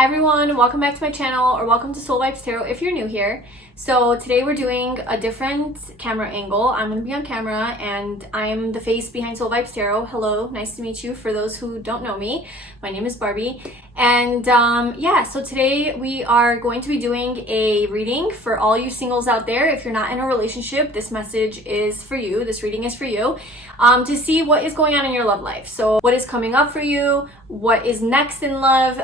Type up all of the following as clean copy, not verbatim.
Hi everyone, welcome back to my channel, or welcome to Soul Vibes Tarot if you're new here. So today we're doing a different camera angle. I'm going to be on camera and I'm the face behind Soul Vibes Tarot. Hello, nice to meet you. For those who don't know me, my name is Barbie. And yeah, so today we are going to be doing a reading for all you singles out there. If you're not in a relationship, this message is for you. This reading is for you, to see what is going on in your love life. So what is coming up for you, what is next in love,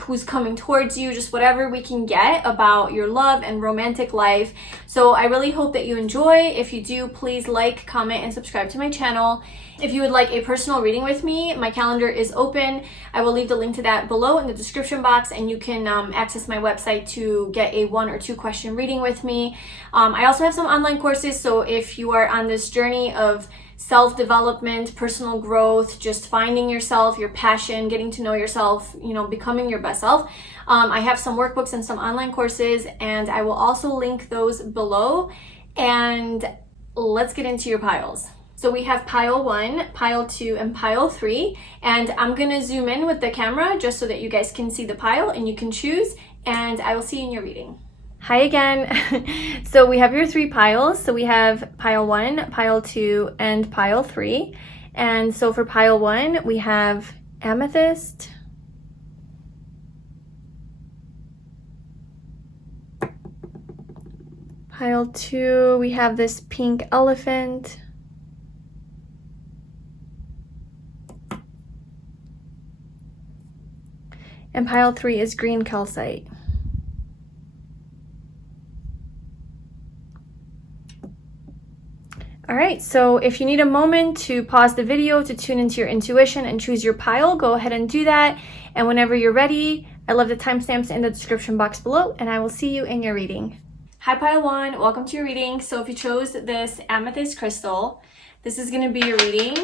who's coming towards you, just whatever we can get about your love and romantic life. So I really hope that you enjoy. If you do, please like, comment, and subscribe to my channel. If you would like a personal reading with me, my calendar is open. I will leave the link to that below in the description box, and you can access my website to get a 1 or 2 question reading with me. I also have some online courses, so if you are on this journey of self-development, personal growth, just finding yourself, your passion, getting to know yourself, becoming your best self, I have some workbooks and some online courses, and I will also link those below. And let's get into your piles. So we have pile 1, pile 2, and pile 3, and I'm gonna zoom in with the camera just so that you guys can see the pile and you can choose, and I will see you in your reading. Hi again. So we have your 3 piles. So we have pile 1, pile 2, and pile 3. And so for pile 1, we have amethyst, pile 2, we have this pink elephant, and pile 3 is green calcite. All right, so if you need a moment to pause the video to tune into your intuition and choose your pile, go ahead and do that. And whenever you're ready, I love the timestamps in the description box below, and I will see you in your reading. Hi pile 1, welcome to your reading. So if you chose this amethyst crystal, this is going to be your reading.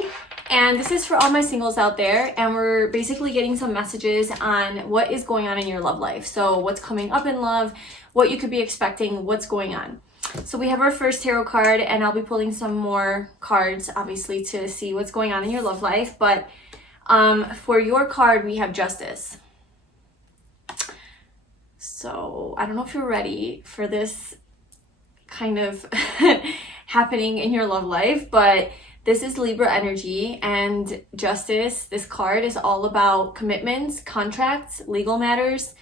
And this is for all my singles out there, and we're basically getting some messages on what is going on in your love life. So what's coming up in love, what you could be expecting, what's going on. So we have our first tarot card, and I'll be pulling some more cards, obviously, to see what's going on in your love life. But for your card, we have Justice. So I don't know if you're ready for this kind of happening in your love life, but this is Libra energy, and Justice, this card is all about commitments, contracts, legal matters,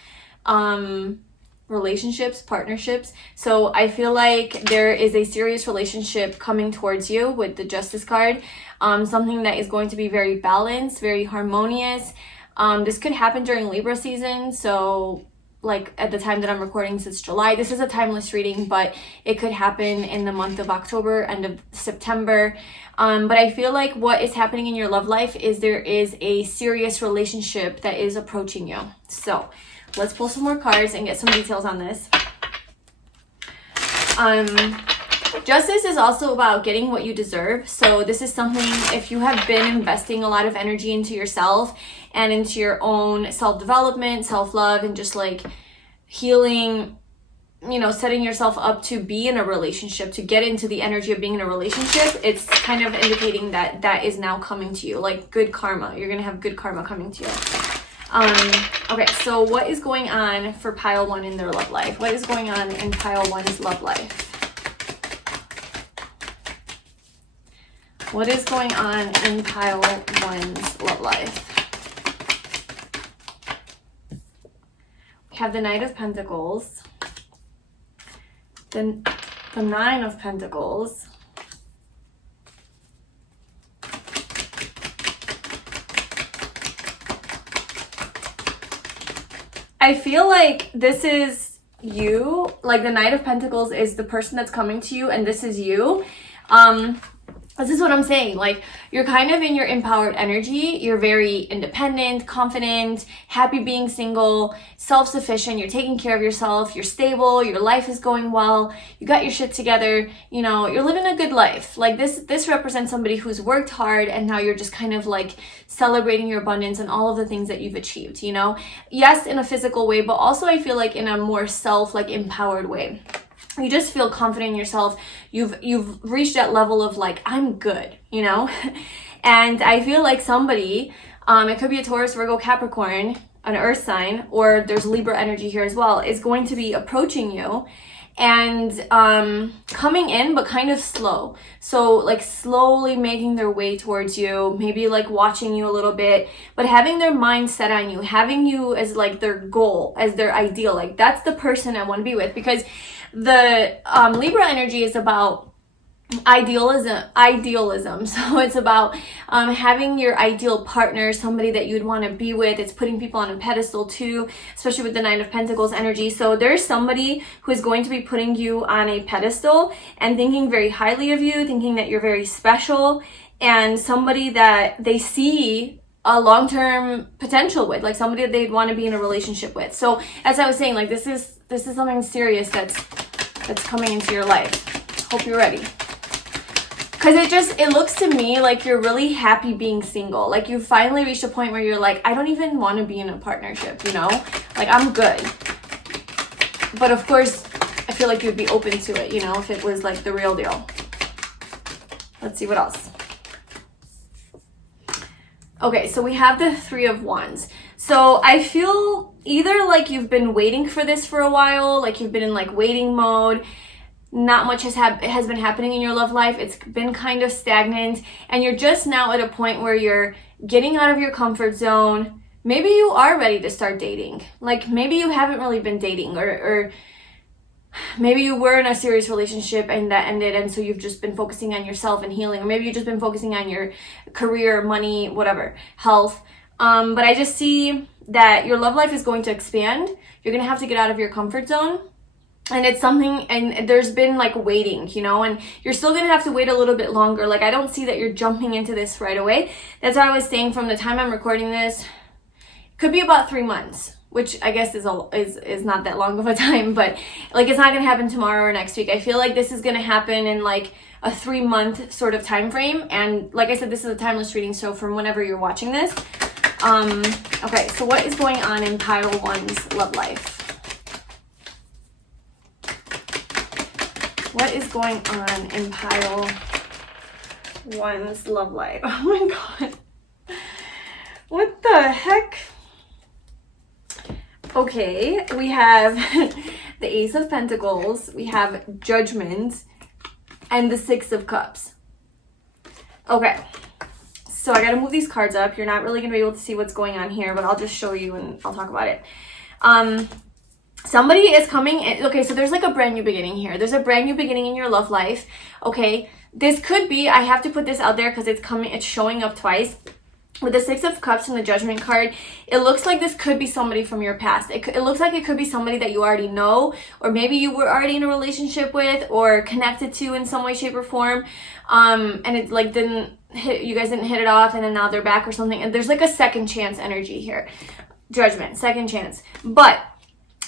relationships, partnerships. So I feel like there is a serious relationship coming towards you with the Justice card, something that is going to be very balanced, very harmonious. This could happen during Libra season, so like at the time that I'm recording, since July, this is a timeless reading, but it could happen in the month of October, end of September. But I feel like what is happening in your love life is there is a serious relationship that is approaching you. So let's pull some more cards and get some details on this. Justice is also about getting what you deserve. So this is something, if you have been investing a lot of energy into yourself and into your own self-development, self-love, and just like healing, setting yourself up to be in a relationship, to get into the energy of being in a relationship, it's kind of indicating that that is now coming to you, like good karma. You're gonna have good karma coming to you. Okay, so what is going on for pile 1 in their love life? What is going on in pile 1's love life? What is going on in pile 1's love life? We have the Knight of Pentacles, the 9 of Pentacles, I feel like this is you, like the Knight of Pentacles is the person that's coming to you, and this is you. This is what I'm saying, like you're kind of in your empowered energy. You're very independent, confident, happy being single, self-sufficient. You're taking care of yourself. You're stable. Your life is going well. You got your shit together. You're living a good life. Like this represents somebody who's worked hard, and now you're just kind of like celebrating your abundance and all of the things that you've achieved, Yes, in a physical way, but also I feel like in a more empowered way. You just feel confident in yourself. You've reached that level of like, I'm good, And I feel like somebody, it could be a Taurus, Virgo, Capricorn, an earth sign, or there's Libra energy here as well, is going to be approaching you and coming in, but kind of slow. So like slowly making their way towards you, maybe like watching you a little bit, but having their mind set on you, having you as like their goal, as their ideal. Like that's the person I want to be with, because the Libra energy is about idealism. So it's about having your ideal partner, somebody that you'd want to be with. It's putting people on a pedestal too, especially with the Nine of Pentacles energy. So there's somebody who is going to be putting you on a pedestal and thinking very highly of you, thinking that you're very special, and somebody that they see a long-term potential with, like somebody that they'd want to be in a relationship with. So as I was saying, like this is something serious that's coming into your life. Hope you're ready. Because it looks to me like you're really happy being single. Like you finally reached a point where you're like, I don't even want to be in a partnership, you know? Like I'm good. But of course, I feel like you'd be open to it, you know, if it was like the real deal. Let's see what else. Okay, so we have the Three of Wands. So I feel either like you've been waiting for this for a while, like you've been in like waiting mode. Not much has been happening in your love life. It's been kind of stagnant, and you're just now at a point where you're getting out of your comfort zone. Maybe you are ready to start dating. Like maybe you haven't really been dating, or maybe you were in a serious relationship and that ended, and so you've just been focusing on yourself and healing, or maybe you've just been focusing on your career, money, whatever, health. But I just see that your love life is going to expand. You're going to have to get out of your comfort zone. And it's something, and there's been like waiting, you know, and you're still going to have to wait a little bit longer. Like I don't see that you're jumping into this right away. That's why I was saying from the time I'm recording this, could be about 3 months, which I guess is not that long of a time, but like it's not going to happen tomorrow or next week. I feel like this is going to happen in like a 3-month sort of time frame. And like I said, this is a timeless reading, so from whenever you're watching this. Okay, so what is going on in pile one's love life? What is going on in pile one's love life? Oh my god. What the heck? Okay, we have the Ace of Pentacles, we have Judgment, and the Six of Cups. Okay, so I gotta move these cards up. You're not really gonna be able to see what's going on here, but I'll just show you and I'll talk about it. Somebody is coming in. Okay, so there's like a brand new beginning here. There's a brand new beginning in your love life. Okay, this could be, I have to put this out there because it's showing up twice. With the Six of Cups and the Judgment card, it looks like this could be somebody from your past. It looks like it could be somebody that you already know, or maybe you were already in a relationship with or connected to in some way, shape, or form. And it like you guys didn't hit it off, and then now they're back or something. And there's like a second chance energy here. Judgment, second chance. But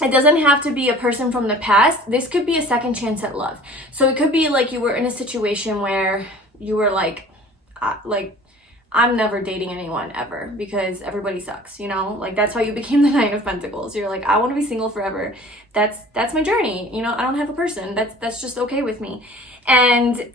it doesn't have to be a person from the past. This could be a second chance at love. So it could be like you were in a situation where you were like I'm never dating anyone ever because everybody sucks, you know? Like that's how you became the Nine of Pentacles. You're like, I want to be single forever. That's my journey. You know, I don't have a person. That's just okay with me. And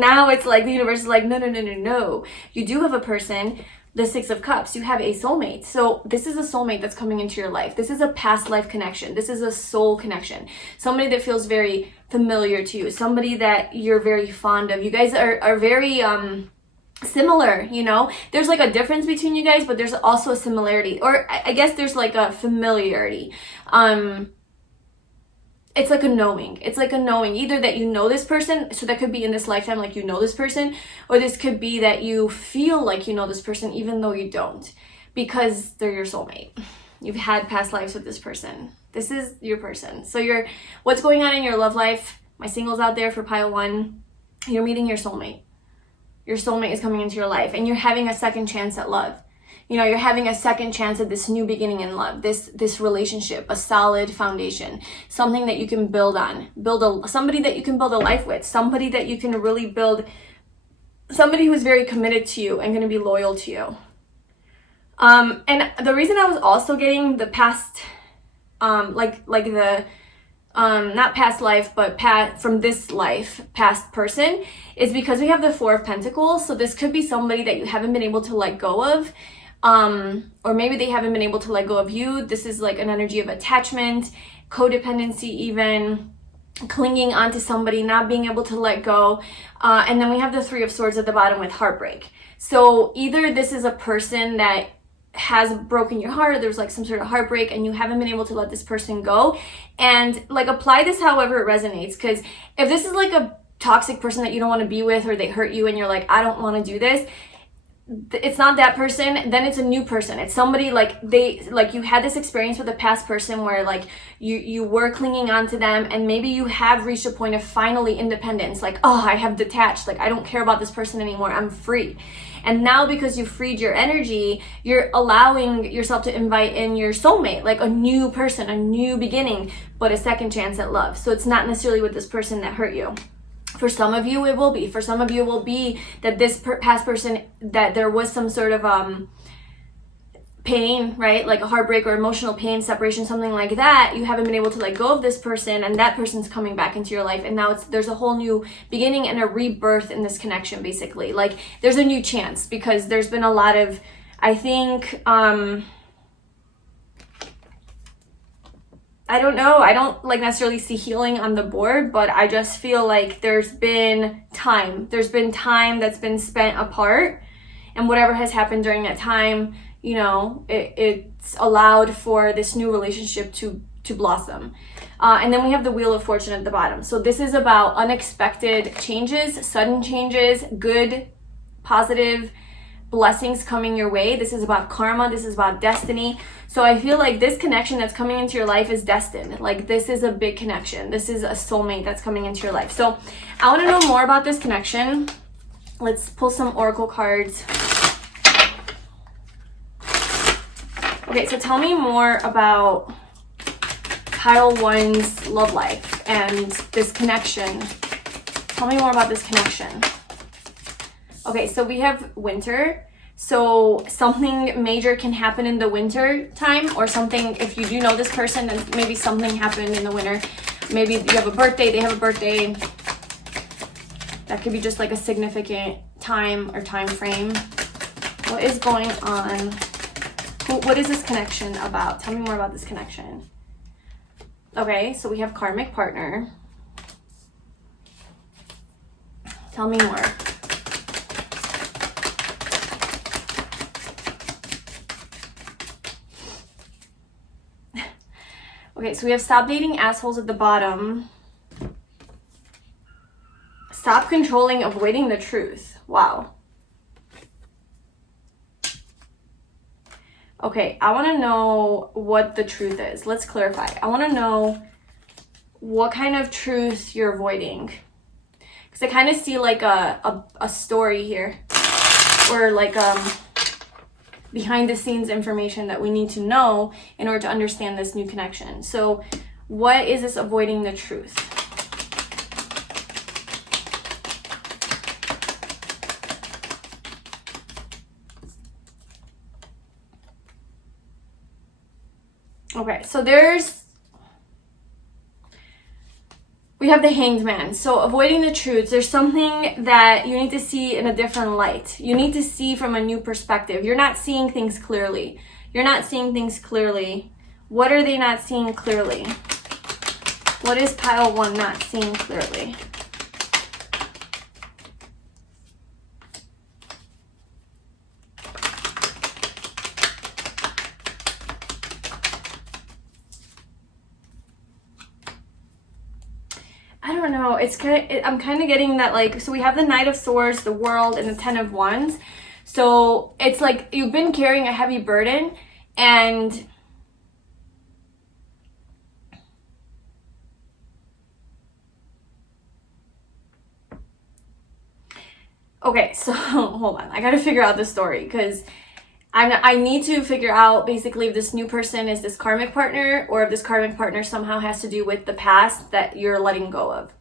now it's like the universe is like, no. You do have a person. The Six of Cups, you have a soulmate. So this is a soulmate that's coming into your life. This is a past life connection. This is a soul connection. Somebody that feels very familiar to you. Somebody that you're very fond of. You guys are very similar, you know? There's like a difference between you guys, but there's also a similarity. Or I guess there's like a familiarity. It's like a knowing. It's like a knowing. Either that you know this person, so that could be in this lifetime, like you know this person, or this could be that you feel like you know this person even though you don't, because they're your soulmate. You've had past lives with this person. This is your person. So what's going on in your love life, my singles out there for pile one, you're meeting your soulmate. Your soulmate is coming into your life, and you're having a second chance at love. You know, you're having a second chance at this new beginning in love, this relationship, a solid foundation, something that you can build on, somebody that you can build a life with, somebody that you can really build, somebody who's very committed to you and going to be loyal to you. And the reason I was also getting the past, not past life, but from this life, past person, is because we have the Four of Pentacles. So this could be somebody that you haven't been able to let go of. or maybe they haven't been able to let go of you. This is like an energy of attachment, codependency, even clinging onto somebody, not being able to let go. And then we have the Three of Swords at the bottom with heartbreak. So either this is a person that has broken your heart, or there's like some sort of heartbreak and you haven't been able to let this person go. And like apply this however it resonates, because if this is like a toxic person that you don't want to be with, or they hurt you and you're like, I don't want to do this, it's not that person, then it's a new person. It's somebody like you had this experience with a past person where like you were clinging on to them, and maybe you have reached a point of finally independence, like, oh, I have detached, like I don't care about this person anymore, I'm free. And now because you freed your energy, you're allowing yourself to invite in your soulmate, like a new person, a new beginning, but a second chance at love. So it's not necessarily with this person that hurt you. For some of you, it will be. For some of you, it will be that this past person, that there was some sort of pain, right? Like a heartbreak or emotional pain, separation, something like that. You haven't been able to let go of this person, and that person's coming back into your life. And now there's a whole new beginning and a rebirth in this connection, basically. Like there's a new chance, because there's been a lot of, I think, I don't know, I don't like necessarily see healing on the board, but I just feel like there's been time that's been spent apart, and whatever has happened during that time, you know, it's allowed for this new relationship to blossom. And then we have the Wheel of Fortune at the bottom. So this is about unexpected changes, sudden changes, good, positive blessings coming your way. This is about karma. This is about destiny. So I feel like this connection that's coming into your life is destined. Like this is a big connection. This is a soulmate that's coming into your life. So I want to know more about this connection. Let's pull some oracle cards. Okay, so tell me more about pile one's love life and this connection. Tell me more about this connection. Okay, so we have winter. So something major can happen in the winter time, or something, if you do know this person, then maybe something happened in the winter. Maybe you have a birthday, they have a birthday. That could be just like a significant time or time frame. What is going on? What is this connection about? Tell me more about this connection. Okay, so we have karmic partner. Tell me more. Okay, so we have stop dating assholes at the bottom. Stop controlling, avoiding the truth. Wow. Okay, I want to know what the truth is. Let's clarify. I want to know what kind of truth you're avoiding. Because I kind of see like a story here. Or like behind the scenes information that we need to know in order to understand this new connection. So what is this avoiding the truth? Okay, so we have the Hanged Man. So avoiding the truth, there's something that you need to see in a different light. You need to see from a new perspective. You're not seeing things clearly. You're not seeing things clearly. What are they not seeing clearly? What is pile one not seeing clearly? I don't know. I'm kind of getting that, like, so we have the Knight of Swords, the World, and the Ten of Wands. So it's like you've been carrying a heavy burden, and okay, so hold on. I got to figure out the story, because I need to figure out basically if this new person is this karmic partner, or if this karmic partner somehow has to do with the past that you're letting go of.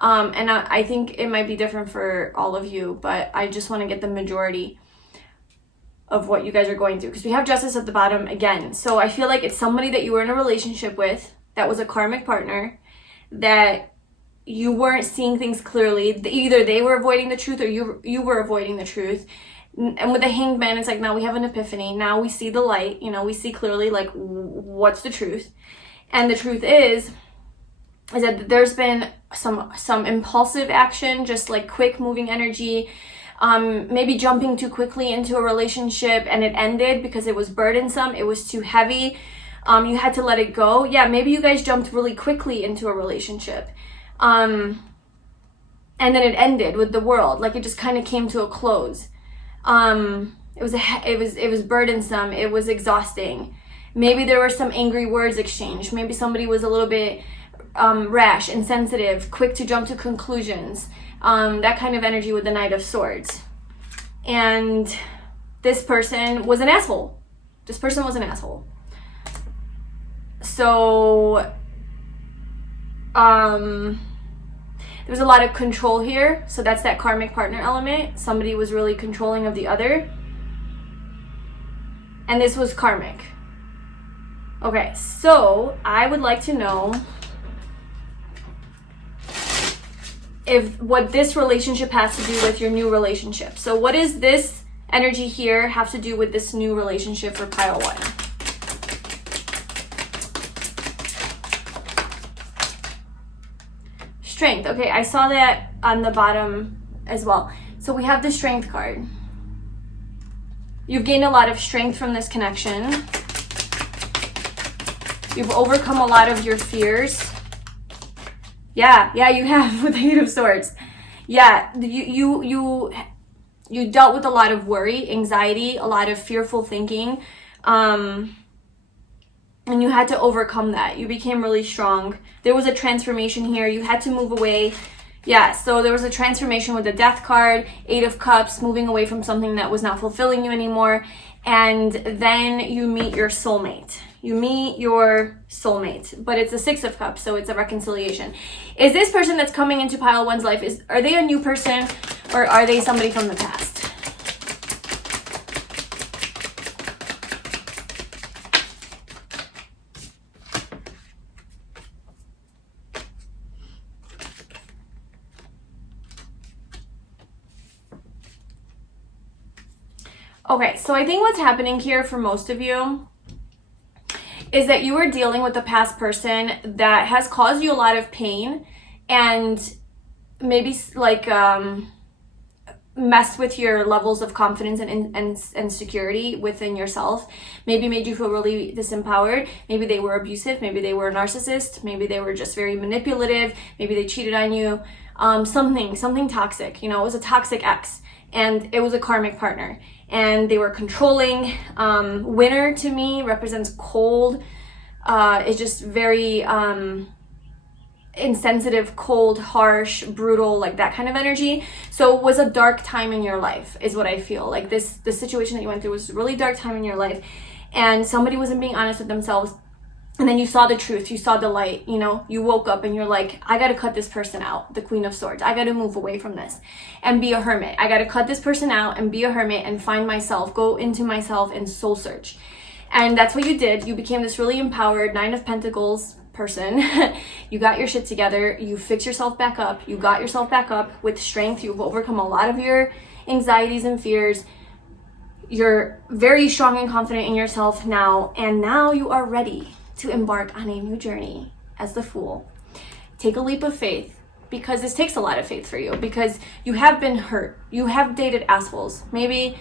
And I think it might be different for all of you, but I just want to get the majority of what you guys are going through, because we have Justice at the bottom again. So I feel like it's somebody that you were in a relationship with that was a karmic partner, that you weren't seeing things clearly. Either they were avoiding the truth, or you were avoiding the truth. And with the Hanged Man, it's like now we have an epiphany. Now we see the light, you know, we see clearly like what's the truth. And the truth is that there's been some impulsive action, just like quick moving energy, maybe jumping too quickly into a relationship and it ended because it was burdensome, it was too heavy, you had to let it go. Yeah, maybe you guys jumped really quickly into a relationship, and then it ended with the world, like it just kind of came to a close. It was burdensome, it was exhausting. Maybe there were some angry words exchanged, maybe somebody was a little bit rash, insensitive, quick to jump to conclusions, that kind of energy with the Knight of Swords. And this person was an asshole. This person was an asshole. So there was a lot of control here, so that's that karmic partner element. Somebody was really controlling of the other, and this was karmic. Okay, so I would like to know what this relationship has to do with your new relationship. So what does this energy here have to do with this new relationship for pile 1? Strength. Okay, I saw that on the bottom as well. So we have the Strength card. You've gained a lot of strength from this connection. You've overcome a lot of your fears. Yeah, you have with the Eight of Swords. Yeah, you dealt with a lot of worry, anxiety, a lot of fearful thinking, and you had to overcome that. You became really strong. There was a transformation here. You had to move away. Yeah, so there was a transformation with the Death card, Eight of Cups, moving away from something that was not fulfilling you anymore, and then you meet your soulmate. You meet your soulmate, but it's a Six of Cups, so it's a reconciliation. Is this person that's coming into pile 1's life, are they a new person or are they somebody from the past? Okay, so I think what's happening here for most of you is that you are dealing with a past person that has caused you a lot of pain and maybe like messed with your levels of confidence and security within yourself. Maybe made you feel really disempowered. Maybe they were abusive. Maybe they were a narcissist. Maybe they were just very manipulative. Maybe they cheated on you. Something toxic. You know, it was a toxic ex and it was a karmic partner. And they were controlling. Winter to me represents cold. It's just very insensitive, cold, harsh, brutal, like that kind of energy. So it was a dark time in your life is what I feel. Like the situation that you went through was a really dark time in your life. And somebody wasn't being honest with themselves. And then you saw the truth, you saw the light, you know, you woke up and you're like, I gotta cut this person out, the Queen of Swords. I gotta move away from this and be a hermit. I gotta cut this person out and be a hermit and find myself, go into myself and soul search. And that's what you did. You became this really empowered Nine of Pentacles person. You got your shit together. You fixed yourself back up. You got yourself back up with strength. You've overcome a lot of your anxieties and fears. You're very strong and confident in yourself now. And now you are ready to embark on a new journey as the Fool. Take a leap of faith, because this takes a lot of faith for you, because you have been hurt. You have dated assholes, maybe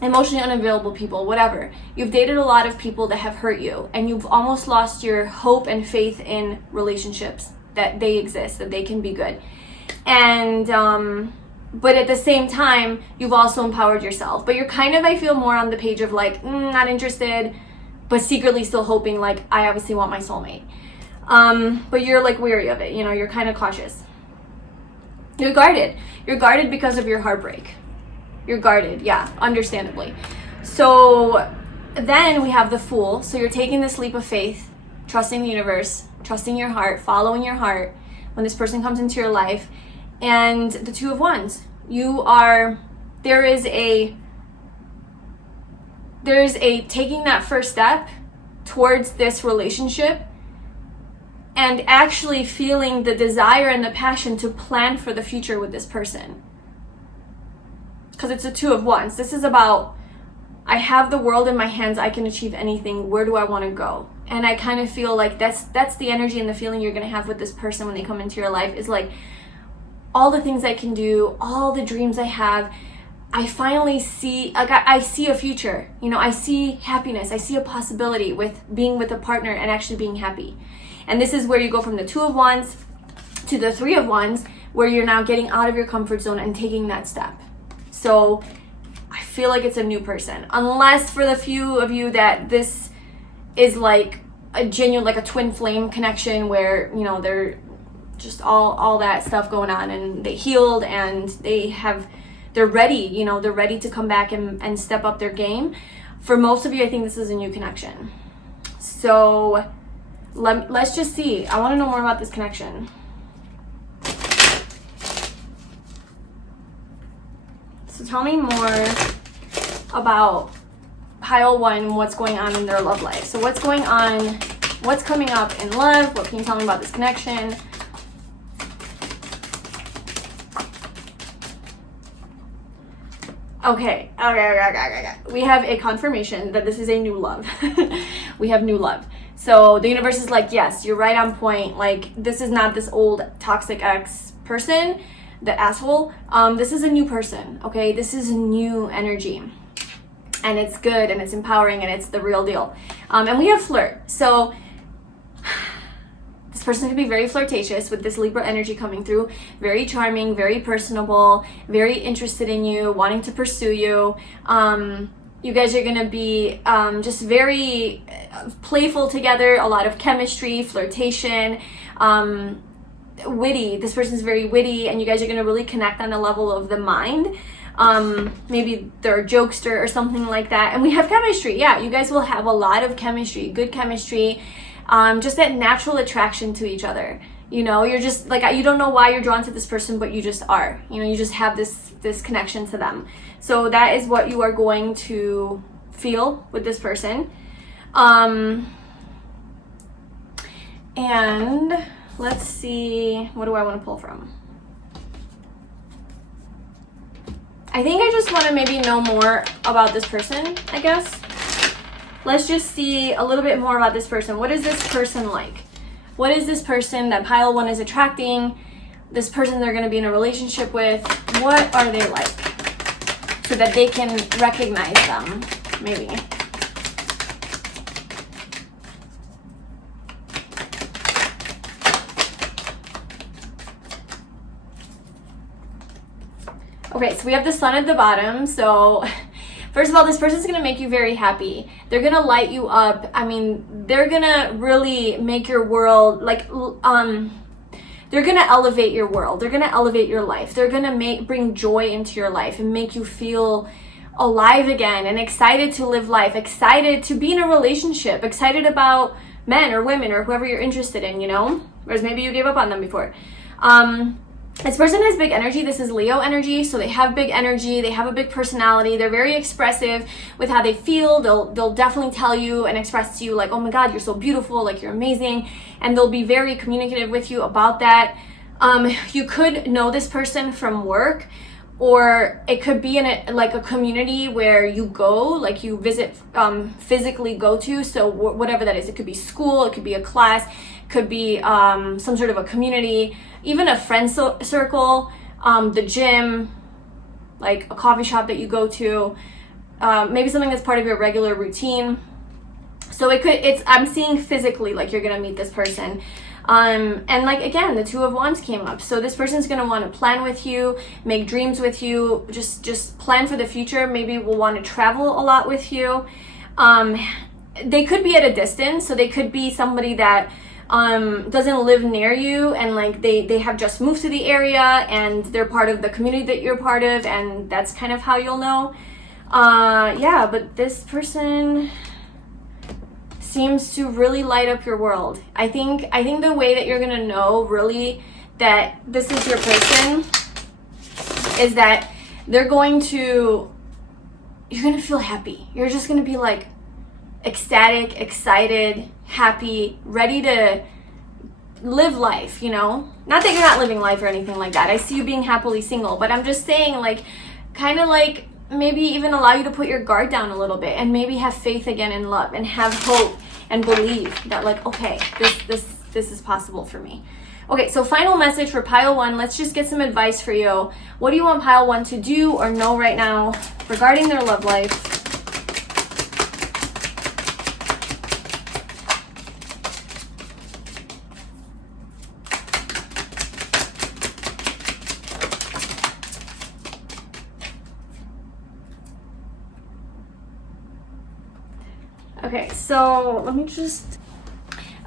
emotionally unavailable people, whatever. You've dated a lot of people that have hurt you, and you've almost lost your hope and faith in relationships, that they exist, that they can be good. And but at the same time, you've also empowered yourself. But you're kind of, I feel, more on the page of like, not interested, but secretly still hoping, like, I obviously want my soulmate. But you're like weary of it, you know, you're kind of cautious. You're guarded. You're guarded because of your heartbreak. You're guarded, yeah, understandably. So then we have the Fool. So you're taking this leap of faith, trusting the universe, trusting your heart, following your heart when this person comes into your life. And the Two of Wands. There is a taking that first step towards this relationship and actually feeling the desire and the passion to plan for the future with this person. because it's a Two of Wands. This is about, I have the world in my hands, I can achieve anything, where do I want to go? And I kind of feel like that's the energy and the feeling you're going to have with this person when they come into your life, is like, all the things I can do, all the dreams I have, I finally see, like, I see a future, you know, I see happiness, I see a possibility with being with a partner and actually being happy. And this is where you go from the Two of Wands to the Three of Wands, where you're now getting out of your comfort zone and taking that step. So I feel like it's a new person, unless for the few of you that this is like a genuine, like a twin flame connection, where, you know, they're just all that stuff going on, and they healed and they're ready, you know, they're ready to come back and step up their game. For most of you, I think this is a new connection. So let's just see. I want to know more about this connection. So tell me more about pile one, what's going on in their love life. So what's going on, what's coming up in love? What can you tell me about this connection? Okay. We have a confirmation that this is a new love. We have new love. So the universe is like, yes, you're right on point. Like, this is not this old toxic ex person, the asshole. This is a new person, okay? This is a new energy. And it's good, and it's empowering, and it's the real deal. And we have flirt. So this person could be very flirtatious with this Libra energy coming through. Very charming, very personable, very interested in you, wanting to pursue you. You guys are going to be just very playful together, a lot of chemistry, flirtation, witty. This person's very witty, and you guys are going to really connect on the level of the mind. Maybe they're a jokester or something like that. And we have chemistry. Yeah, you guys will have a lot of chemistry, good chemistry, just that natural attraction to each other. You know, you're just like, you don't know why you're drawn to this person, but you just are. You know, you just have this connection to them. So that is what you are going to feel with this person. And let's see, what do I want to pull from? I think I just want to maybe know more about this person, I guess. Let's just see a little bit more about this person. What is this person like? What is this person that pile one is attracting? This person they're going to be in a relationship with, what are they like? So that they can recognize them, maybe. Okay, so we have the sun at the bottom. So first of all, this person's going to make you very happy. They're going to light you up. I mean, they're going to really make your world, like, they're going to elevate your world. They're going to elevate your life. They're going to bring joy into your life and make you feel alive again and excited to live life, excited to be in a relationship, excited about men or women or whoever you're interested in, you know? Whereas maybe you gave up on them before. This person has big energy. This is Leo energy, so they have big energy. They have a big personality. They're very expressive with how they feel. They'll definitely tell you and express to you like, oh my God, you're so beautiful, like you're amazing. And they'll be very communicative with you about that. You could know this person from work, or it could be in a community where you go, like you visit, physically go to. So whatever that is, it could be school, it could be a class, it could be some sort of a community, even a friend circle, the gym, like a coffee shop that you go to, maybe something that's part of your regular routine. So I'm seeing physically like you're gonna meet this person. And like, again, the Two of Wands came up. So this person's going to want to plan with you, make dreams with you, just plan for the future. Maybe will want to travel a lot with you. They could be at a distance. So they could be somebody that doesn't live near you, and like they have just moved to the area and they're part of the community that you're part of, and that's kind of how you'll know. Yeah, but this person seems to really light up your world. I think the way that you're gonna know really that this is your person is that you're gonna feel happy. You're just gonna be like ecstatic, excited, happy, ready to live life, you know? Not that you're not living life or anything like that. I see you being happily single, but I'm just saying, like, kind of like maybe even allow you to put your guard down a little bit and maybe have faith again in love and have hope and believe that like, okay, this is possible for me. Okay, so final message for pile 1. Let's just get some advice for you. What do you want pile 1 to do or know right now regarding their love life? Okay, so let me just...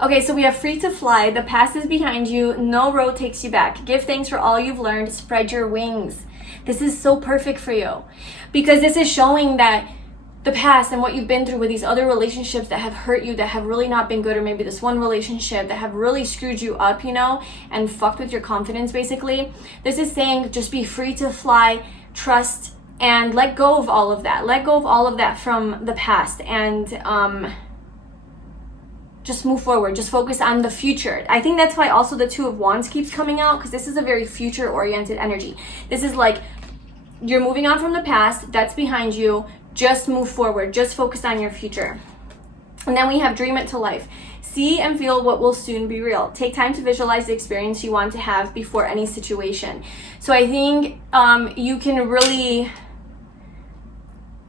Okay, so we have free to fly. The past is behind you. No road takes you back. Give thanks for all you've learned. Spread your wings. This is so perfect for you because this is showing that the past and what you've been through with these other relationships that have hurt you, that have really not been good, or maybe this one relationship that have really screwed you up, you know, and fucked with your confidence basically. This is saying just be free to fly, trust, and let go of all of that. Let go of all of that from the past and just move forward. Just focus on the future. I think that's why also the Two of Wands keeps coming out, because this is a very future-oriented energy. This is like you're moving on from the past. That's behind you. Just move forward. Just focus on your future. And then we have dream it to life. See and feel what will soon be real. Take time to visualize the experience you want to have before any situation. So I think you can really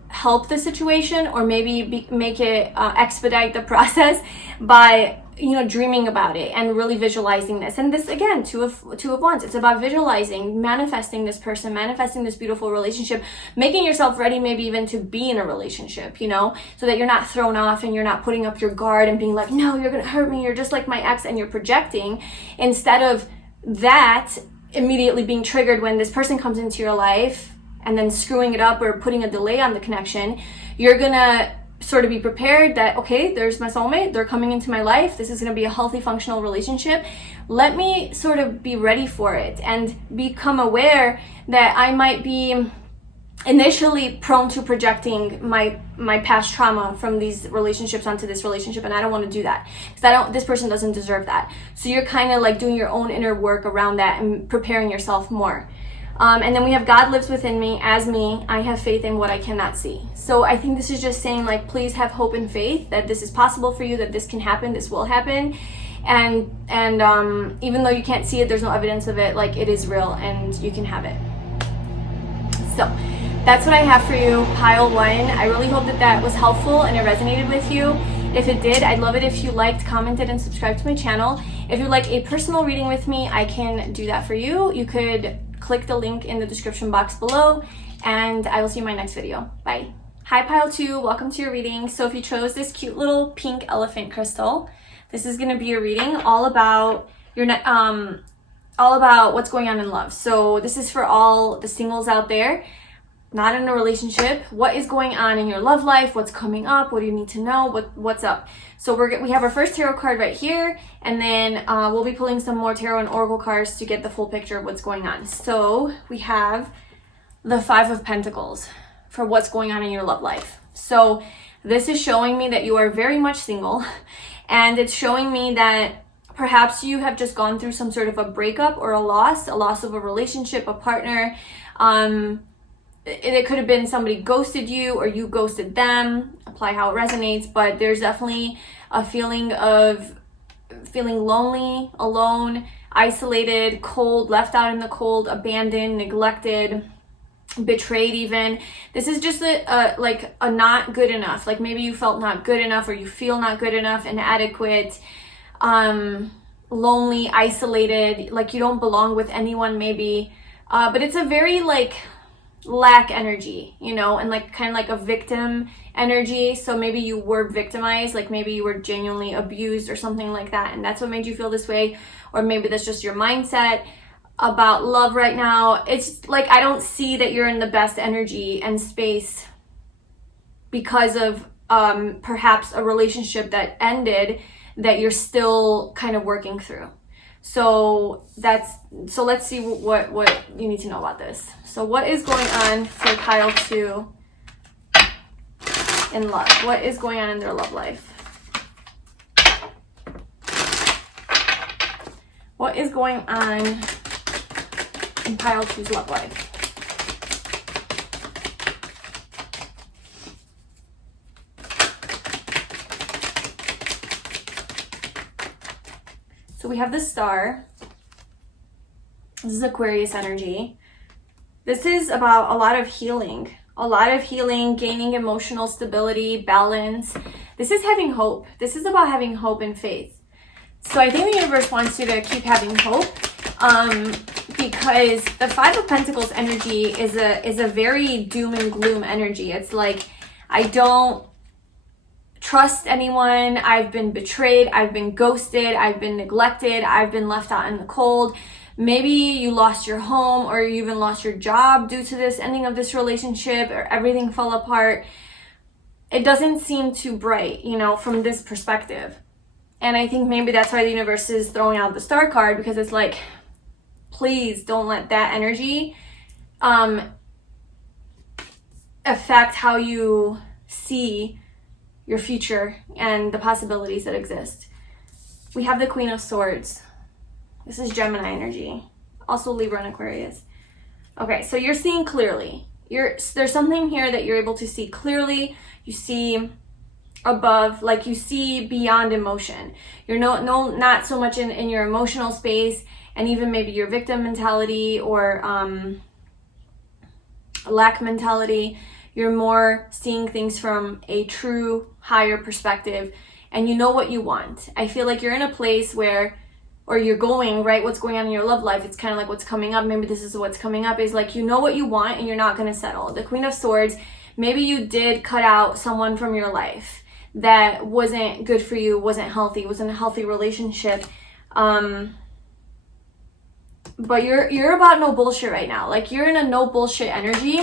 help the situation, or maybe make it expedite the process by, you know, dreaming about it and really visualizing this. And this again, two of wands, it's about visualizing, manifesting this person, manifesting this beautiful relationship, making yourself ready maybe even to be in a relationship, you know, so that you're not thrown off and you're not putting up your guard and being like, no, you're gonna hurt me, you're just like my ex, and you're projecting, instead of that immediately being triggered when this person comes into your life and then screwing it up or putting a delay on the connection. You're gonna sort of be prepared that, okay, there's my soulmate, they're coming into my life, this is gonna be a healthy, functional relationship. Let me sort of be ready for it and become aware that I might be initially prone to projecting my past trauma from these relationships onto this relationship, and I don't want to do that because this person doesn't deserve that. So you're kind of like doing your own inner work around that and preparing yourself more. And then we have God lives within me, as me, I have faith in what I cannot see. So I think this is just saying like, please have hope and faith that this is possible for you, that this can happen, this will happen. And even though you can't see it, there's no evidence of it, like it is real and you can have it. So that's what I have for you, pile 1. I really hope that was helpful and it resonated with you. If it did, I'd love it if you liked, commented, and subscribed to my channel. If you'd like a personal reading with me, I can do that for you. You could click the link in the description box below, and I will see you in my next video. Bye. Hi pile 2, welcome to your reading. So if you chose this cute little pink elephant crystal, this is going to be a reading all about what's going on in love. So this is for all the singles out there, not in a relationship. What is going on in your love life? What's coming up? What do you need to know? What's up? So we have our first tarot card right here, and then we'll be pulling some more tarot and oracle cards to get the full picture of what's going on. So we have the 5 of Pentacles for what's going on in your love life. So this is showing me that you are very much single, and it's showing me that perhaps you have just gone through some sort of a breakup or a loss of a relationship, a partner. It could have been somebody ghosted you or you ghosted them. Apply how it resonates, but there's definitely a feeling of feeling lonely, alone, isolated, cold, left out in the cold, abandoned, neglected, betrayed even. This is just like a not good enough. Like maybe you felt not good enough, or you feel not good enough, inadequate, lonely, isolated, like you don't belong with anyone maybe. But it's a very like lack energy, you know, and like kind of like a victim energy. So maybe you were victimized, like maybe you were genuinely abused or something like that, and that's what made you feel this way. Or maybe that's just your mindset about love right now. It's like I don't see that you're in the best energy and space because of perhaps a relationship that ended that you're still kind of working through. So let's see what you need to know about this. So what is going on for pile 2 in love? What is going on in their love life? What is going on in pile 2's love life? So we have the star. This is Aquarius energy. This is about a lot of healing, gaining emotional stability, balance. This is having hope. This is about having hope and faith. So I think the universe wants you to keep having hope, because the Five of Pentacles energy is a very doom and gloom energy. It's like, I don't trust anyone. I've been betrayed. I've been ghosted. I've been neglected. I've been left out in the cold. Maybe you lost your home, or you even lost your job due to this ending of this relationship, or everything fell apart. It doesn't seem too bright, you know, from this perspective. And I think maybe that's why the universe is throwing out the star card, because it's like, please don't let that energy affect how you see your future and the possibilities that exist. We have the Queen of Swords. This is Gemini energy, also Libra and Aquarius. Okay, so you're seeing clearly. There's something here that you're able to see clearly. You see above, like you see beyond emotion. You're not so much in your emotional space, and even maybe your victim mentality or lack mentality. You're more seeing things from a true higher perspective, and you know what you want. I feel like you're in a place where, or you're going, right, what's going on in your love life, it's kind of like what's coming up. Maybe this is what's coming up, is like, you know what you want and you're not going to settle. The Queen of Swords, maybe you did cut out someone from your life that wasn't good for you, wasn't healthy, wasn't a healthy relationship. But you're about no bullshit right now. Like, you're in a no bullshit energy.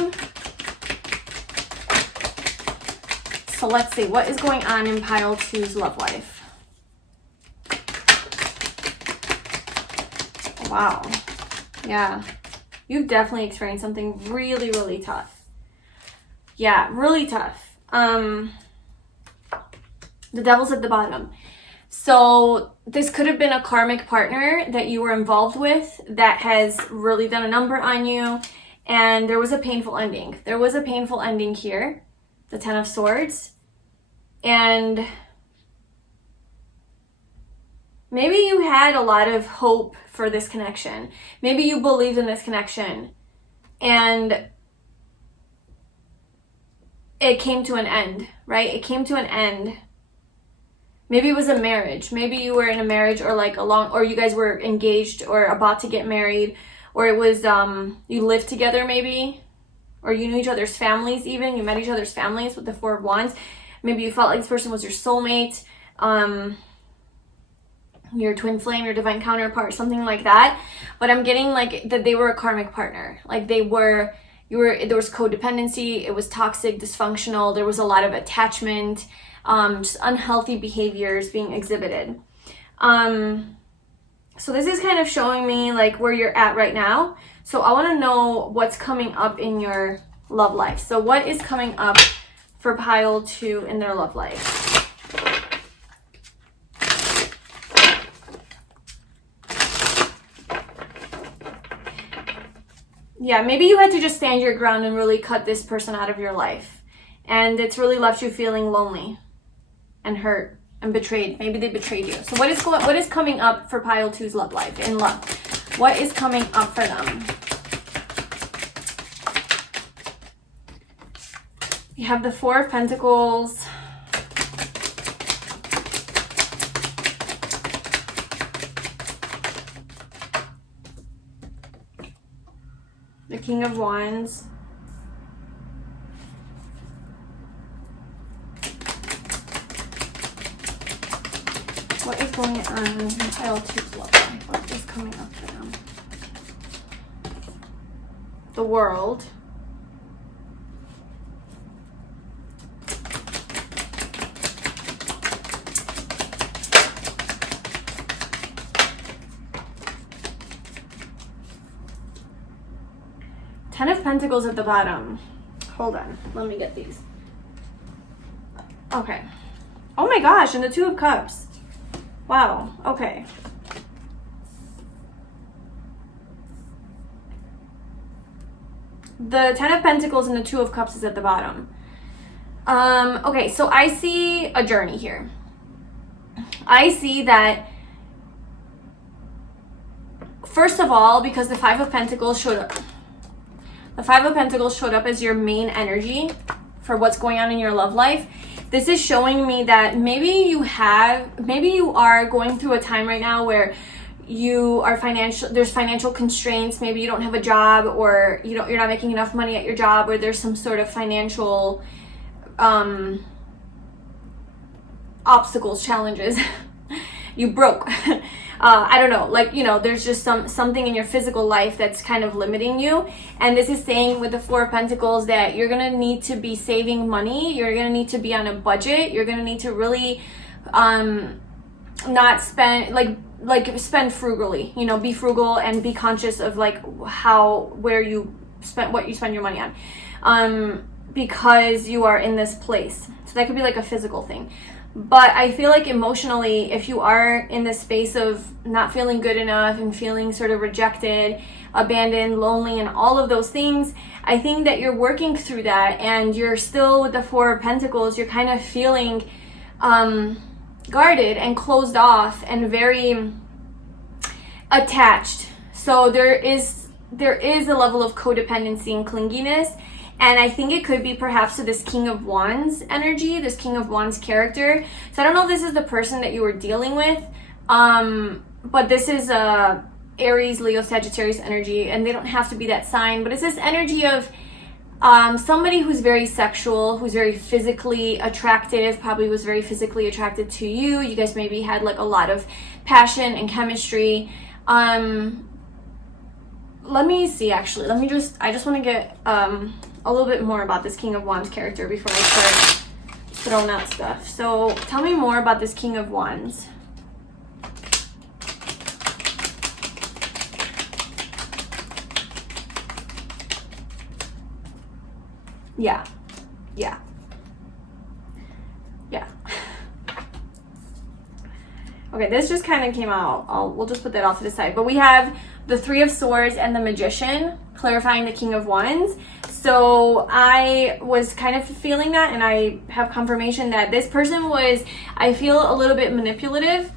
So let's see, what is going on in pile 2's love life? Wow. Yeah. You've definitely experienced something really, really tough. Yeah, really tough. The Devil's at the bottom. So this could have been a karmic partner that you were involved with that has really done a number on you. And there was a painful ending. There was a painful ending here. The Ten of Swords. And maybe you had a lot of hope for this connection. Maybe you believed in this connection, and it came to an end, right? It came to an end. Maybe it was a marriage. Maybe you were in a marriage, or like or you guys were engaged or about to get married, or it was you lived together maybe, or you knew each other's families even. You met each other's families with the Four of Wands. Maybe you felt like this person was your soulmate, your twin flame, your divine counterpart, something like that. But I'm getting like that they were a karmic partner. Like there was codependency, it was toxic, dysfunctional, there was a lot of attachment, just unhealthy behaviors being exhibited. So this is kind of showing me like where you're at right now. So I want to know what's coming up in your love life. So what is coming up for pile 2 in their love life? Yeah, maybe you had to just stand your ground and really cut this person out of your life. And it's really left you feeling lonely and hurt and betrayed. Maybe they betrayed you. So what is coming up for pile 2's love life, in love? What is coming up for them? You have the Four of Pentacles. The King of Wands. What is going on in pile 2's love life? What is coming up for them? The World. Ten of Pentacles at the bottom. Hold on, let me get these. Okay. Oh my gosh, and the Two of Cups. Wow, okay. The Ten of Pentacles and the Two of Cups is at the bottom. Okay, so I see a journey here. I see that first of all, because the Five of Pentacles showed up, the Five of Pentacles showed up as your main energy for what's going on in your love life. This is showing me that maybe you are going through a time right now where you are there's financial constraints. Maybe you don't have a job, or you're not making enough money at your job, or there's some sort of financial obstacles, challenges. You broke. I don't know, like, there's just something in your physical life that's kind of limiting you. And this is saying with the Four of Pentacles that you're gonna need to be saving money. You're gonna need to be on a budget. You're gonna need to really not spend, spend frugally, be frugal and be conscious of what you spend your money on, because you are in this place. So that could be like a physical thing. But I feel like emotionally, if you are in this space of not feeling good enough and feeling sort of rejected, abandoned, lonely, and all of those things, I think that you're working through that, and you're still with the Four of Pentacles. You're kind of feeling guarded and closed off and very attached. So there is a level of codependency and clinginess. And I think it could be perhaps to this King of Wands energy, this King of Wands character. So I don't know if this is the person that you were dealing with, but this is Aries, Leo, Sagittarius energy, and they don't have to be that sign, but it's this energy of somebody who's very sexual, who's very physically attractive, probably was very physically attracted to you. You guys maybe had like a lot of passion and chemistry. Let me see, actually. I just want to get a little bit more about this King of Wands character before I start throwing out stuff. So tell me more about this King of Wands. Yeah. Okay, this just kind of came out. We'll just put that off to the side. But we have the Three of Swords and the Magician, clarifying the King of Wands. So I was kind of feeling that, and I have confirmation that this person was, I feel, a little bit manipulative,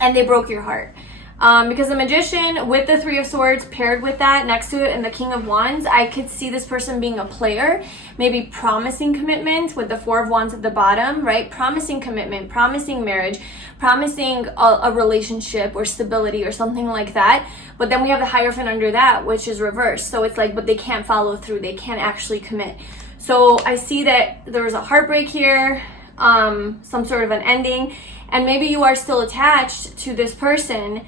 and they broke your heart. Because the Magician with the Three of Swords paired with that next to it and the King of Wands, I could see this person being a player, maybe promising commitment with the Four of Wands at the bottom, right? Promising commitment, promising marriage, promising a relationship or stability or something like that. But then we have the Hierophant under that, which is reversed. So it's like, but they can't follow through. They can't actually commit. So I see that there was a heartbreak here, some sort of an ending, and maybe you are still attached to this person.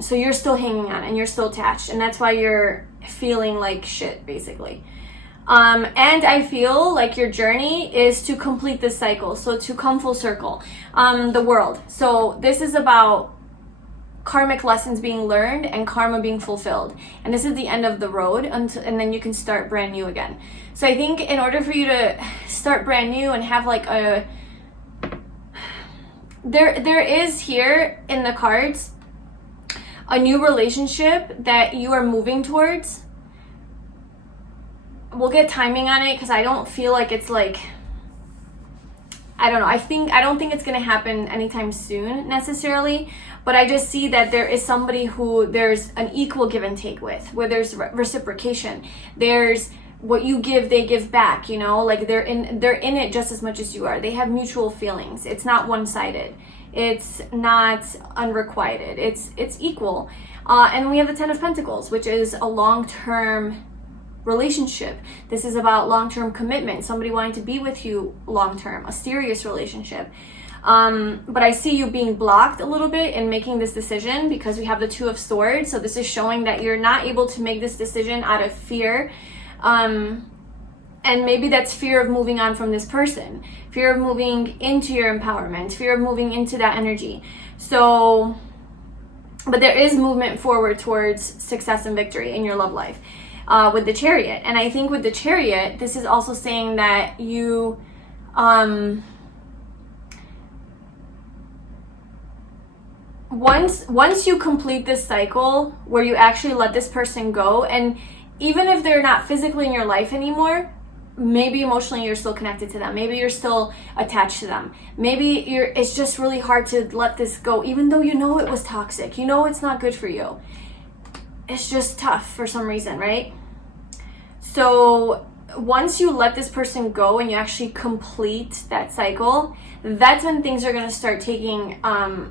So you're still hanging on and you're still attached, and that's why you're feeling like shit, basically. And I feel like your journey is to complete this cycle, so to come full circle. The World. So this is about karmic lessons being learned and karma being fulfilled, and this is the end of the road, and then you can start brand new again. So I think in order for you to start brand new and have like there is here in the cards a new relationship that you are moving towards. We'll get timing on it, because I don't feel like it's like, I don't know, I don't think it's going to happen anytime soon necessarily, but I just see that there is somebody who there's an equal give and take with, where there's reciprocation. There's what you give, they give back, like they're in it just as much as you are. They have mutual feelings. It's not one-sided. It's not unrequited. It's equal. And we have the Ten of Pentacles, which is a long-term relationship. This is about long-term commitment, somebody wanting to be with you long-term, a serious relationship. But I see you being blocked a little bit in making this decision, because we have the Two of Swords. So this is showing that you're not able to make this decision out of fear. And maybe that's fear of moving on from this person, fear of moving into your empowerment, fear of moving into that energy. So, but there is movement forward towards success and victory in your love life with the Chariot. And I think with the Chariot, this is also saying that you, once you complete this cycle where you actually let this person go, and even if they're not physically in your life anymore, maybe emotionally you're still connected to them. Maybe you're still attached to them. Maybe it's just really hard to let this go, even though you know it was toxic. You know it's not good for you. It's just tough for some reason, right? So once you let this person go and you actually complete that cycle, that's when things are going to start taking,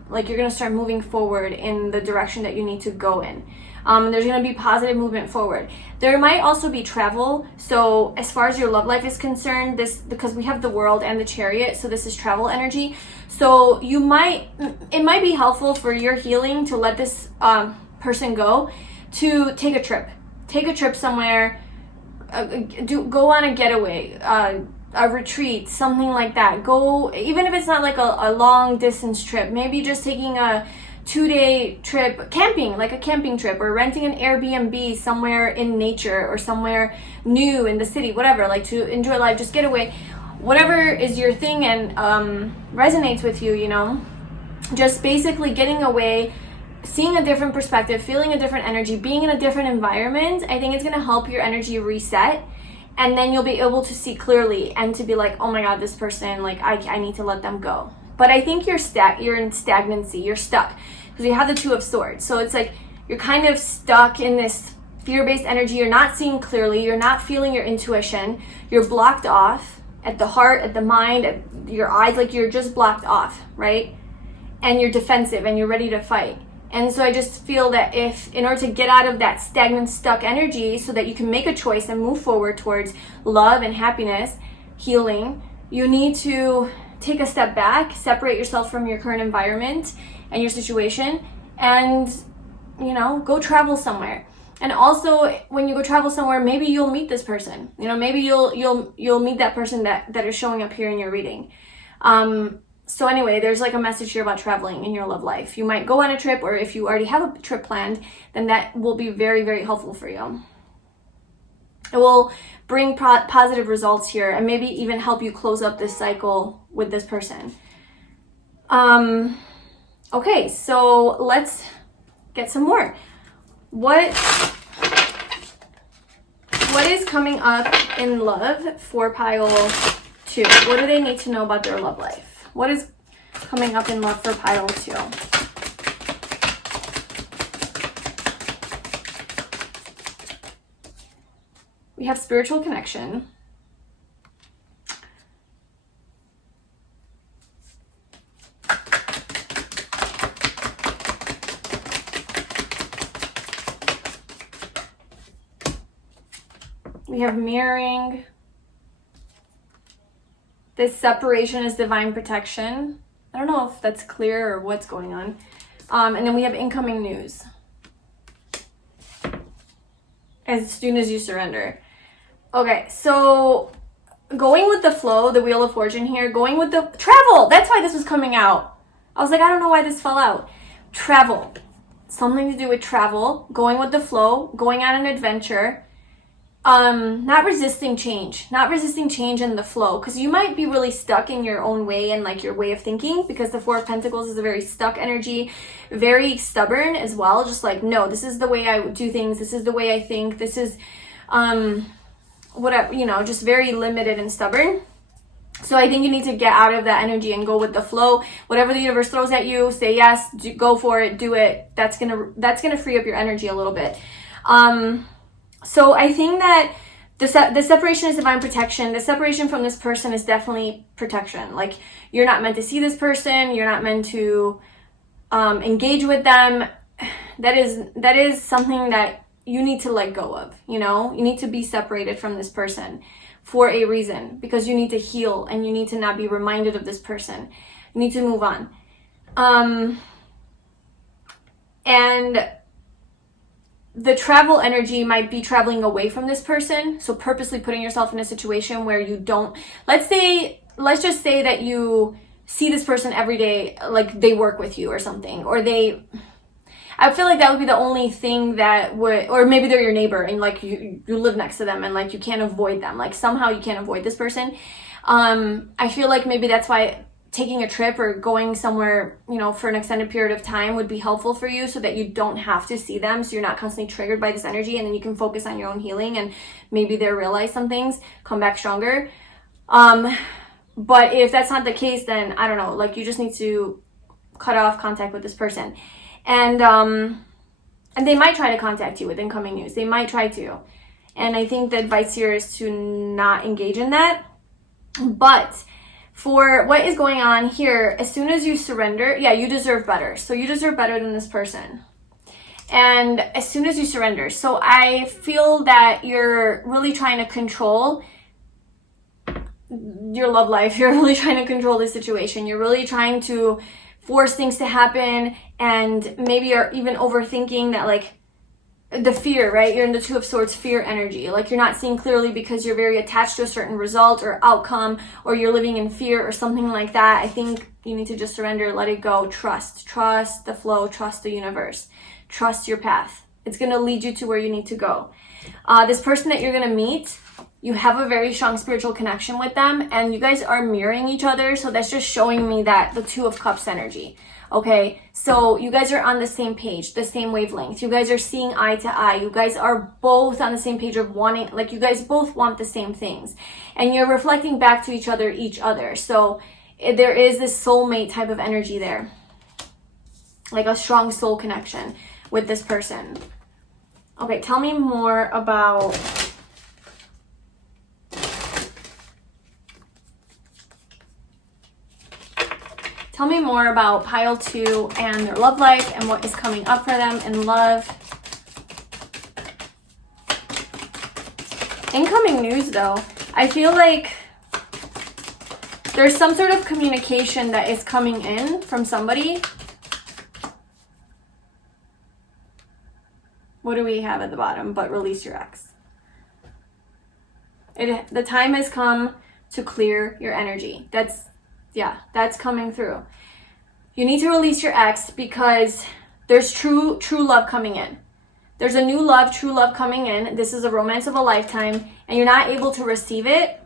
like you're going to start moving forward in the direction that you need to go in. There's going to be positive movement forward. There might also be travel. So as far as your love life is concerned, because we have the World and the Chariot, so this is travel energy. So it might be helpful for your healing to let this person go, to take a trip somewhere, go on a getaway, a retreat, something like that. Go, even if it's not like a long distance trip, maybe just taking a 2-day trip camping, like a camping trip, or renting an Airbnb somewhere in nature or somewhere new in the city, whatever, like to enjoy life, just get away, whatever is your thing and resonates with you, you know, just basically getting away, seeing a different perspective, feeling a different energy, being in a different environment. I think it's going to help your energy reset, and then you'll be able to see clearly and to be like, oh my God, this person, like I need to let them go. But I think you're in stagnancy, you're stuck, because you have the Two of Swords. So it's like you're kind of stuck in this fear-based energy. You're not seeing clearly, you're not feeling your intuition, you're blocked off at the heart, at the mind, at your eyes, like you're just blocked off, right? And you're defensive and you're ready to fight. And so I just feel that if, in order to get out of that stagnant, stuck energy so that you can make a choice and move forward towards love and happiness, healing, you need to take a step back, separate yourself from your current environment and your situation, and, you know, go travel somewhere. And also, when you go travel somewhere, maybe you'll meet this person. You know, maybe you'll meet that person that is showing up here in your reading. So anyway, there's like a message here about traveling in your love life. You might go on a trip, or if you already have a trip planned, then that will be very, very helpful for you. It will bring positive results here, and maybe even help you close up this cycle with this person. Okay, so let's get some more. What is coming up in love for pile 2? What do they need to know about their love life? What is coming up in love for pile 2? We have spiritual connection. We have mirroring. This separation is divine protection. I don't know if that's clear or what's going on. And then we have incoming news. As soon as you surrender. Okay, so going with the flow, the Wheel of Fortune here, going with the travel. That's why this was coming out. I was like, I don't know why this fell out. Travel. Something to do with travel, going with the flow, going on an adventure. Not resisting change in the flow, because you might be really stuck in your own way and like your way of thinking, because the Four of Pentacles is a very stuck energy, very stubborn as well. Just like, no, this is the way I do things. This is the way I think. This is, whatever, you know, just very limited and stubborn. So I think you need to get out of that energy and go with the flow. Whatever the universe throws at you, say yes, go for it, do it. That's gonna free up your energy a little bit. So I think that the separation is divine protection. The separation from this person is definitely protection. Like, you're not meant to see this person. You're not meant to engage with them. That is something that you need to let go of, you know? You need to be separated from this person for a reason, because you need to heal and you need to not be reminded of this person. You need to move on. And the travel energy might be traveling away from this person. So purposely putting yourself in a situation where you don't, let's just say that you see this person every day, like they work with you or something, or I feel like that would be the only thing that would, or maybe they're your neighbor and like you live next to them and like you can't avoid them. Like somehow you can't avoid this person. I feel like maybe that's why taking a trip or going somewhere, you know, for an extended period of time would be helpful for you, so that you don't have to see them, so you're not constantly triggered by this energy, and then you can focus on your own healing, and maybe they'll realize some things, come back stronger. But if that's not the case, then I don't know, like, you just need to cut off contact with this person. And they might try to contact you with incoming news. They might try to. And I think the advice here is to not engage in that. But for what is going on here, as soon as you surrender, yeah, you deserve better. So you deserve better than this person. And as soon as you surrender, so I feel that you're really trying to control your love life. You're really trying to control the situation. You're really trying to force things to happen, and maybe you're even overthinking that, like, the fear, right? You're in the Two of Swords fear energy. Like, you're not seeing clearly because you're very attached to a certain result or outcome, or you're living in fear or something like that. I think you need to just surrender, let it go, trust the flow, trust the universe, trust your path. It's going to lead you to where you need to go. This person that you're going to meet, you have a very strong spiritual connection with them, and you guys are mirroring each other. So that's just showing me that the Two of Cups energy. Okay, so you guys are on the same page, the same wavelength. You guys are seeing eye to eye. You guys are both on the same page of wanting, like, you guys both want the same things. And you're reflecting back to each other. So there is this soulmate type of energy there. Like a strong soul connection with this person. Okay, tell me more about... Tell me more about pile 2 and their love life and what is coming up for them in love. Incoming news, though. I feel like there's some sort of communication that is coming in from somebody. What do we have at the bottom? But release your ex. The time has come to clear your energy. That's coming through. You need to release your ex because there's true love coming in. There's a new love, true love coming in. This is a romance of a lifetime, and you're not able to receive it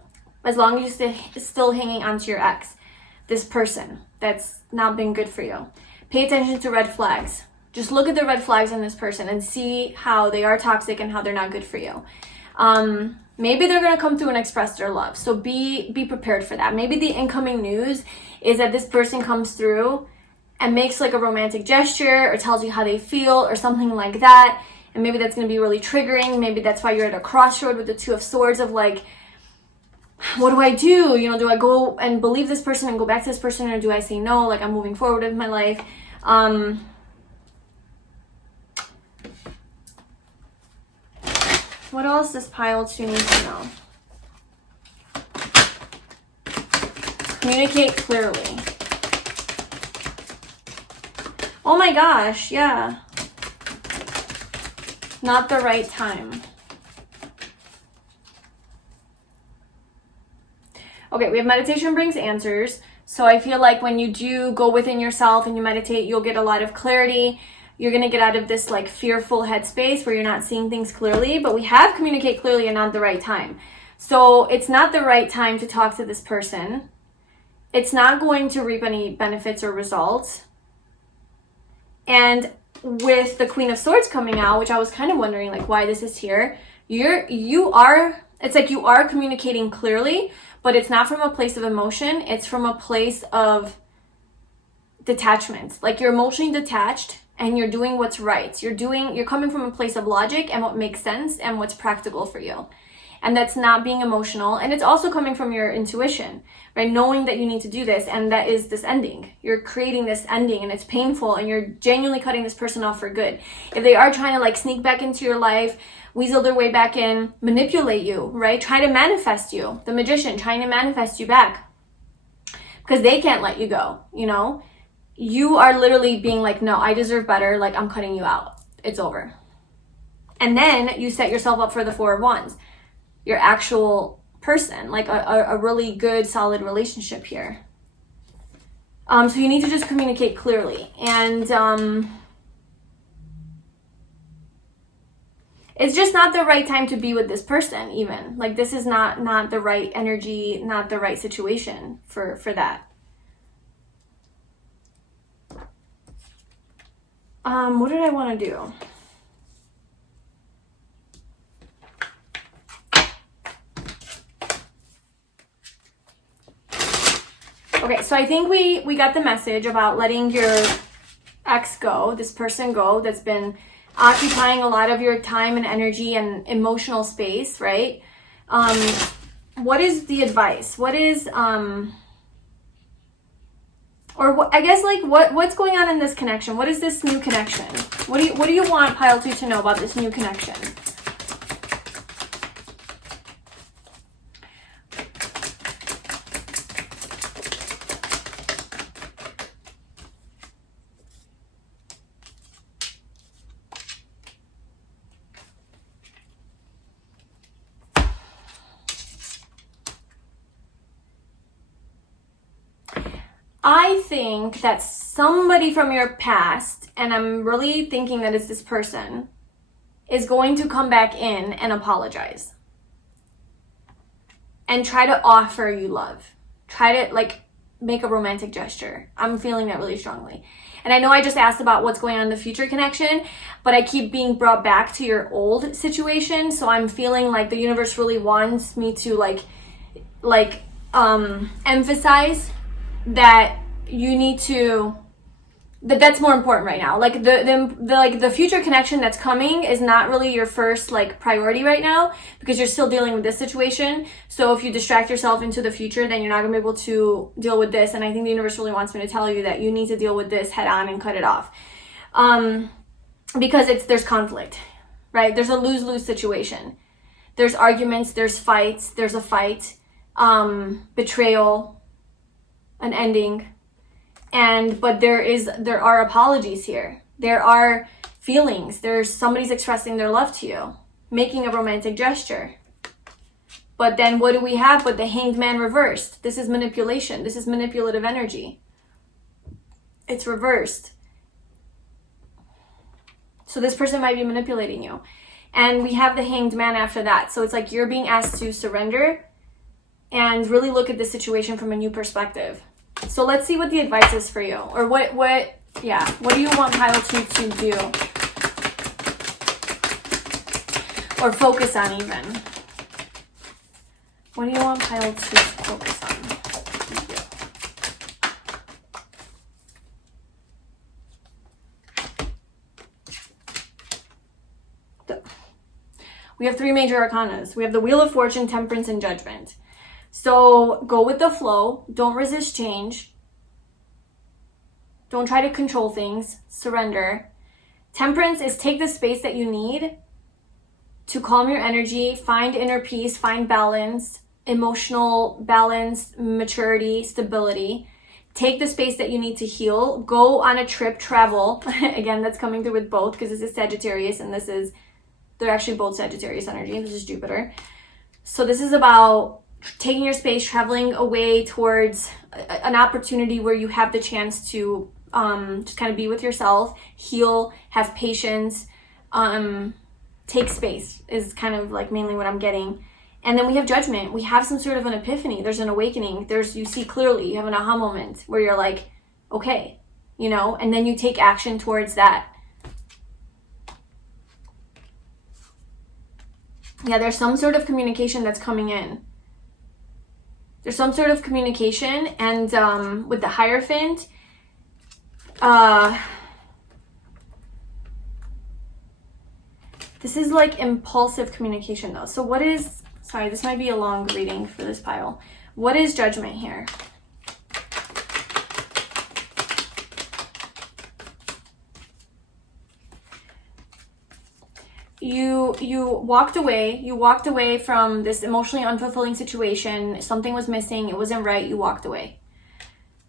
as long as you're still hanging on to your ex, this person that's not been good for you. Pay attention to red flags. Just look at the red flags in this person and see how they are toxic and how they're not good for you. Maybe they're going to come through and express their love. So be prepared for that. Maybe the incoming news is that this person comes through and makes like a romantic gesture or tells you how they feel or something like that. And maybe that's going to be really triggering. Maybe that's why you're at a crossroad with the Two of Swords of like, what do I do? You know, do I go and believe this person and go back to this person, or do I say no? Like, I'm moving forward with my life. What else does pile 2 need to know? Communicate clearly. Oh my gosh, yeah. Not the right time. Okay, we have meditation brings answers. So I feel like when you do go within yourself and you meditate, you'll get a lot of clarity. You're going to get out of this like fearful headspace where you're not seeing things clearly, but we have communicate clearly and not the right time. So it's not the right time to talk to this person. It's not going to reap any benefits or results. And with the Queen of Swords coming out, which I was kind of wondering like why this is here, it's like you are communicating clearly, but it's not from a place of emotion. It's from a place of detachment. Like you're emotionally detached and you're doing what's right. You're coming from a place of logic and what makes sense and what's practical for you. And that's not being emotional. And it's also coming from your intuition, right? Knowing that you need to do this, and that is this ending. You're creating this ending and it's painful, and you're genuinely cutting this person off for good. If they are trying to like sneak back into your life, weasel their way back in, manipulate you, right? Try to manifest you. The Magician trying to manifest you back because they can't let you go, you know? You are literally being like, no, I deserve better. Like, I'm cutting you out. It's over. And then you set yourself up for the Four of Wands, your actual person, like a really good, solid relationship here. So you need to just communicate clearly. And it's just not the right time to be with this person even. Like, this is not the right energy, not the right situation for that. What did I want to do? Okay, so I think we got the message about letting your ex go, this person go, that's been occupying a lot of your time and energy and emotional space, right? What is the advice? What is, or what, I guess, like, what's going on in this connection? What is this new connection? What do you want pile 2 to know about this new connection? I think that somebody from your past, and I'm really thinking that it's this person, is going to come back in and apologize. And try to offer you love. Try to, like, make a romantic gesture. I'm feeling that really strongly. And I know I just asked about what's going on in the future connection, but I keep being brought back to your old situation. So I'm feeling like the universe really wants me to, emphasize that you need to, that's more important right now. Like the future connection that's coming is not really your first like priority right now, because you're still dealing with this situation. So if you distract yourself into the future, then you're not gonna be able to deal with this. And I think the universe really wants me to tell you that you need to deal with this head on and cut it off, because there's conflict, right? There's a lose-lose situation. There's arguments, there's fights, there's a fight, betrayal, an ending, but there are apologies here. There are feelings. There's somebody's expressing their love to you, making a romantic gesture. But then what do we have but the Hanged Man reversed? This is manipulation. This is manipulative energy. It's reversed. So this person might be manipulating you. And we have the Hanged Man after that. So it's like you're being asked to surrender and really look at the situation from a new perspective. So let's see what the advice is for you, or what do you want pile 2 to do, or focus on even? What do you want pile 2 to focus on? We have 3 major arcanas. We have the Wheel of Fortune, Temperance, and Judgment. So go with the flow. Don't resist change. Don't try to control things. Surrender. Temperance is take the space that you need to calm your energy, find inner peace, find balance, emotional balance, maturity, stability. Take the space that you need to heal. Go on a trip, travel. Again, that's coming through with both, because this is Sagittarius and they're actually both Sagittarius energy. This is Jupiter. So this is about taking your space, traveling away towards an opportunity where you have the chance to just kind of be with yourself, heal, have patience, take space is kind of like mainly what I'm getting. And then we have Judgment. We have some sort of an epiphany. There's an awakening. You see clearly. You have an aha moment where you're like, okay, and then you take action towards that. Yeah, there's some sort of communication that's coming in. There's some sort of communication, and with the Hierophant, this is like impulsive communication though. So sorry, this might be a long reading for this pile. What is Judgment here? You walked away from this emotionally unfulfilling situation. Something was missing, it wasn't right, you walked away.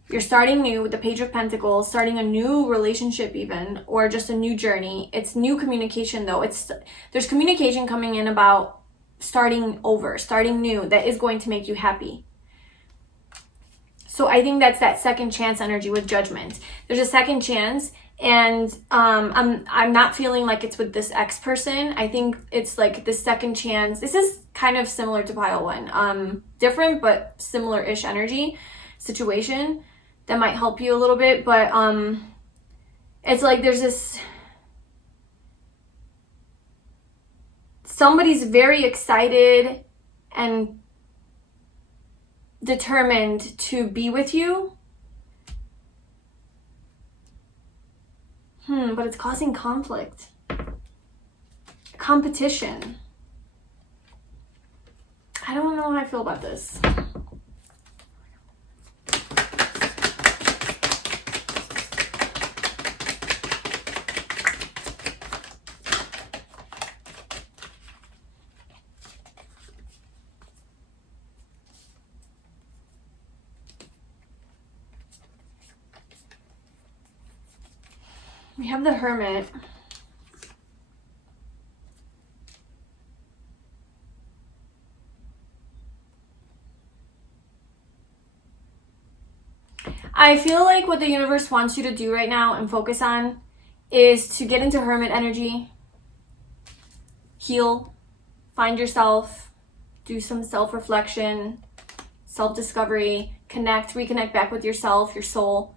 You're starting new with the Page of Pentacles, starting a new relationship even, or just a new journey. It's new communication though. There's communication coming in about starting over, starting new, that is going to make you happy. So I think that's that second chance energy with Judgment. There's a second chance. And I'm not feeling like it's with this ex person. I think it's like the second chance. This is kind of similar to pile 1. Different but similar-ish energy situation that might help you a little bit. But it's like there's this, somebody's very excited and determined to be with you. But it's causing conflict, competition. I don't know how I feel about this. We have the Hermit. I feel like what the universe wants you to do right now and focus on is to get into Hermit energy, heal, find yourself, do some self-reflection, self-discovery, reconnect back with yourself, your soul.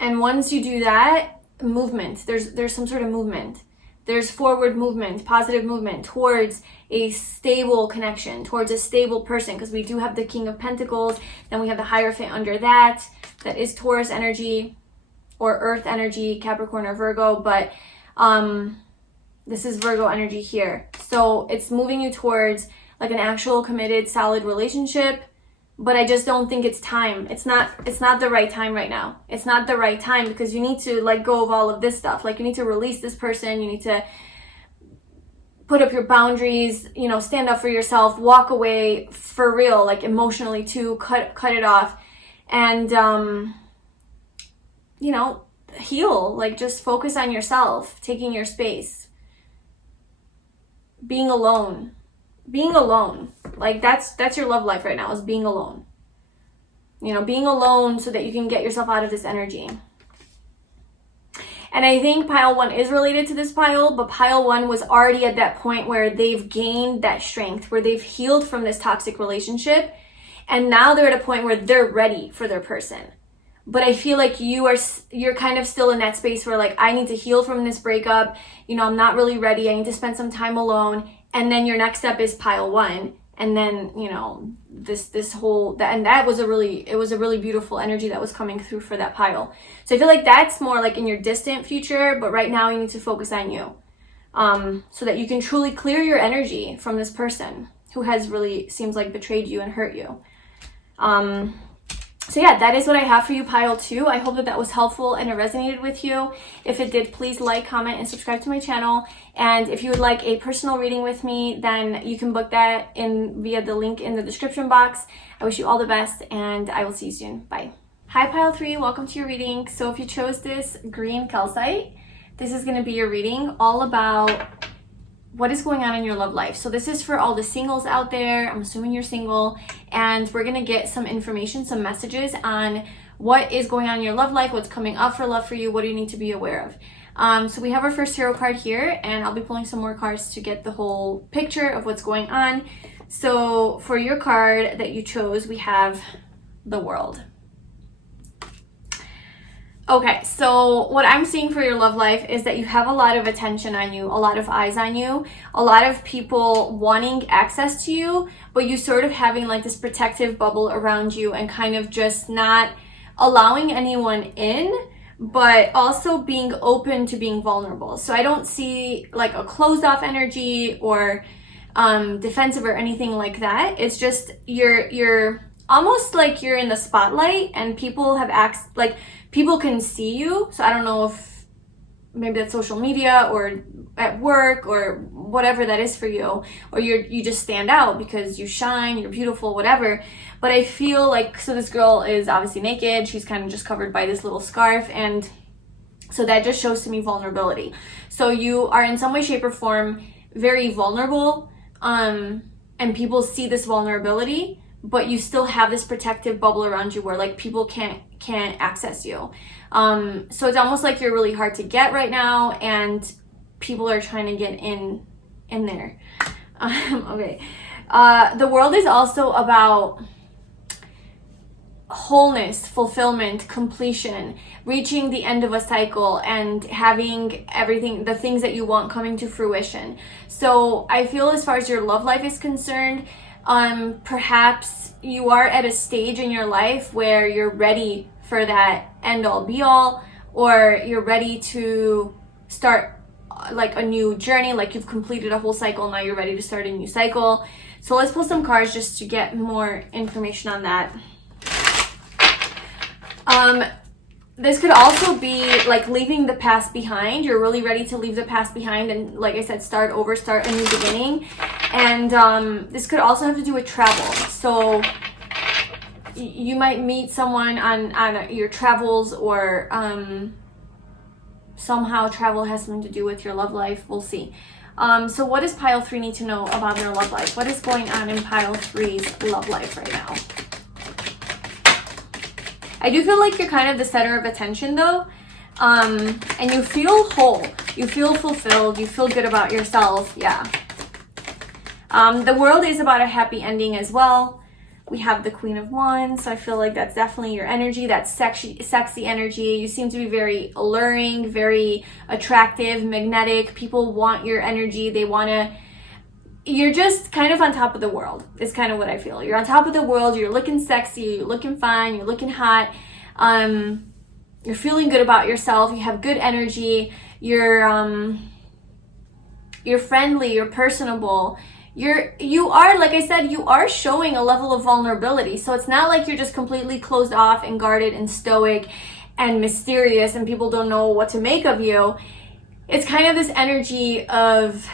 And once you do that, movement, there's some sort of movement. There's forward movement, positive movement towards a stable connection, towards a stable person, because we do have the King of Pentacles, then we have the Hierophant under that is Taurus energy or Earth energy, Capricorn or Virgo, but this is Virgo energy here. So it's moving you towards like an actual committed, solid relationship. But I just don't think it's time. It's not the right time right now. It's not the right time because you need to let go of all of this stuff. Like you need to release this person. You need to put up your boundaries, you know, stand up for yourself, walk away for real, like emotionally too, cut it off. And, you know, heal, like just focus on yourself, taking your space, being alone. Like that's your love life right now, is being alone. You know, being alone so that you can get yourself out of this energy. And I think pile 1 is related to this pile, but pile 1 was already at that point where they've gained that strength, where they've healed from this toxic relationship, and now they're at a point where they're ready for their person. But I feel like you're kind of still in that space where like, I need to heal from this breakup. You know, I'm not really ready. I need to spend some time alone. And then your next step is pile 1. And then, you know, this whole, and that was a really beautiful energy that was coming through for that pile. So I feel like that's more like in your distant future, but right now you need to focus on you. So that you can truly clear your energy from this person who has really, seems like, betrayed you and hurt you. So yeah, that is what I have for you, pile 2. I hope that was helpful and it resonated with you. If it did, please like, comment, and subscribe to my channel. And if you would like a personal reading with me, then you can book that via the link in the description box. I wish you all the best, and I will see you soon. Bye. Hi, pile 3. Welcome to your reading. So if you chose this green calcite, this is going to be your reading all about what is going on in your love life. So this is for all the singles out there. I'm assuming you're single, and we're gonna get some information, some messages on what is going on in your love life, what's coming up for love for you, what do you need to be aware of. So we have our first tarot card here, and I'll be pulling some more cards to get the whole picture of what's going on. So for your card that you chose, we have the World. Okay, so what I'm seeing for your love life is that you have a lot of attention on you, a lot of eyes on you, a lot of people wanting access to you, but you sort of having like this protective bubble around you and kind of just not allowing anyone in, but also being open to being vulnerable. So I don't see like a closed off energy or defensive or anything like that. It's just you're almost like you're in the spotlight and people have people can see you. So I don't know if maybe that's social media or at work or whatever that is for you, or you just stand out because you shine, you're beautiful, whatever. But I feel like, so this girl is obviously naked, she's kind of just covered by this little scarf, and so that just shows to me vulnerability. So you are in some way, shape, or form very vulnerable, and people see this vulnerability, but you still have this protective bubble around you where like people can't access you. So it's almost like you're really hard to get right now, and people are trying to get in there. Okay. The World is also about wholeness, fulfillment, completion, reaching the end of a cycle and having everything, the things that you want coming to fruition. So I feel as far as your love life is concerned, perhaps you are at a stage in your life where you're ready for that end all be all, or you're ready to start like a new journey, like you've completed a whole cycle, now you're ready to start a new cycle. So let's pull some cards just to get more information on that. This could also be like leaving the past behind. You're really ready to leave the past behind and, like I said, start over, start a new beginning. And this could also have to do with travel. So you might meet someone on your travels, or somehow travel has something to do with your love life. We'll see. So what does pile 3 need to know about their love life? What is going on in pile 3's love life right now? I do feel like you're kind of the center of attention though, and you feel whole, you feel fulfilled, you feel good about yourself, yeah. The world is about a happy ending as well. We have the Queen of Wands, so I feel like that's definitely your energy, that sexy energy. You seem to be very alluring, very attractive, magnetic. People want your energy, they want to... You're just kind of on top of the world, is kind of what I feel. You're on top of the world, you're looking sexy, you're looking fine, you're looking hot, you're feeling good about yourself, you have good energy, you're friendly, you're personable, you are, like I said, you are showing a level of vulnerability. So it's not like you're just completely closed off and guarded and stoic and mysterious and people don't know what to make of you. It's kind of this energy of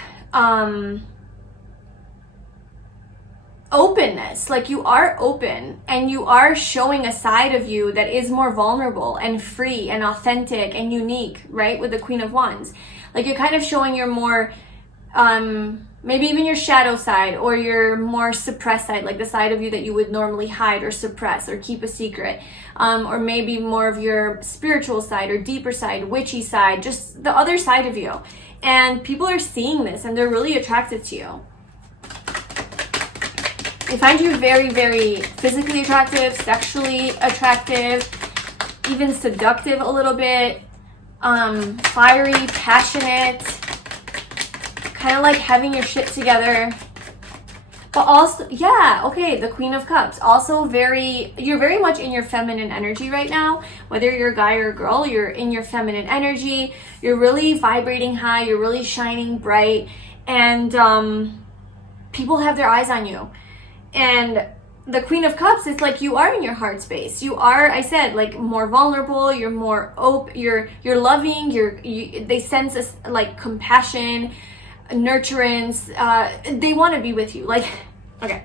openness. Like you are open and you are showing a side of you that is more vulnerable and free and authentic and unique, right? With the Queen of Wands, like you're kind of showing your more maybe even your shadow side, or your more suppressed side, like the side of you that you would normally hide or suppress or keep a secret, or maybe more of your spiritual side or deeper side, witchy side, just the other side of you. And people are seeing this and they're really attracted to you. They find you very, very physically attractive, sexually attractive, even seductive a little bit, fiery, passionate, kind of like having your shit together. But also, yeah, okay, the Queen of Cups. Also you're very much in your feminine energy right now. Whether you're a guy or a girl, you're in your feminine energy. You're really vibrating high, you're really shining bright, and people have their eyes on you. And the Queen of Cups, it's like you are in your heart space. You are, I said, like more vulnerable, you're more open, you're loving, they sense like compassion, nurturance, they want to be with you. Like, okay,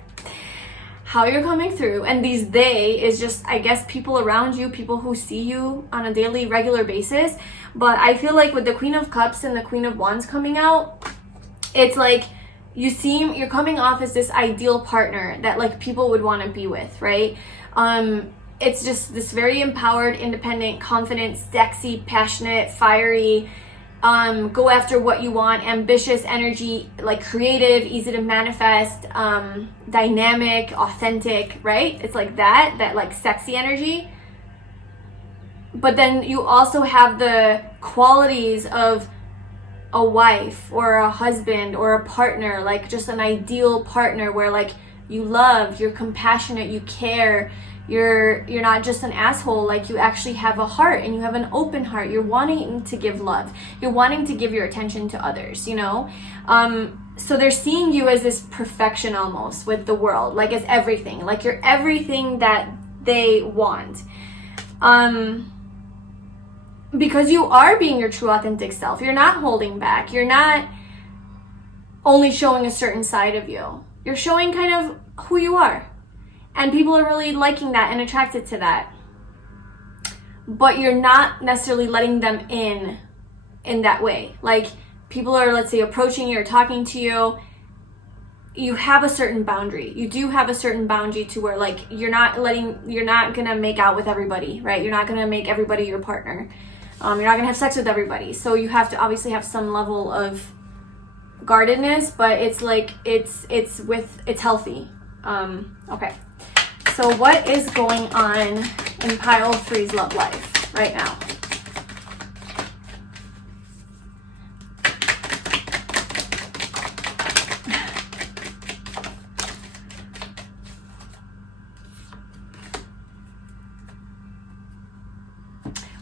how you're coming through, and these they is just, I guess, people around you, people who see you on a daily, regular basis. But I feel like with the Queen of Cups and the Queen of Wands coming out, it's like you're coming off as this ideal partner that like people would want to be with, right? It's just this very empowered, independent, confident, sexy, passionate, fiery, go after what you want, ambitious energy, like creative, easy to manifest, dynamic, authentic, right? It's like that like sexy energy. But then you also have the qualities of a wife or a husband or a partner, like just an ideal partner where like you love, you're compassionate, you care, you're not just an asshole, like you actually have a heart and you have an open heart. You're wanting to give love, you're wanting to give your attention to others, you know? So they're seeing you as this perfection almost with the world, like as everything, like you're everything that they want. Because you are being your true authentic self. You're not holding back. You're not only showing a certain side of you. You're showing kind of who you are. And people are really liking that and attracted to that. But you're not necessarily letting them in that way. Like people are, let's say, approaching you or talking to you. You have a certain boundary. You do have a certain boundary to where like you're not gonna make out with everybody, right? You're not gonna make everybody your partner. You're not gonna have sex with everybody. So you have to obviously have some level of guardedness, but it's like it's healthy. Okay. So what is going on in pile 3's love life right now?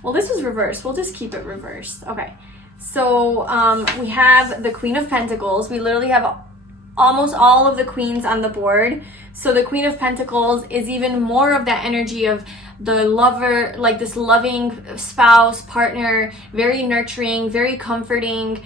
Well, this was reversed. We'll just keep it reversed. Okay. So we have the Queen of Pentacles. We literally have almost all of the queens on the board. So the Queen of Pentacles is even more of that energy of the lover, like this loving spouse, partner, very nurturing, very comforting.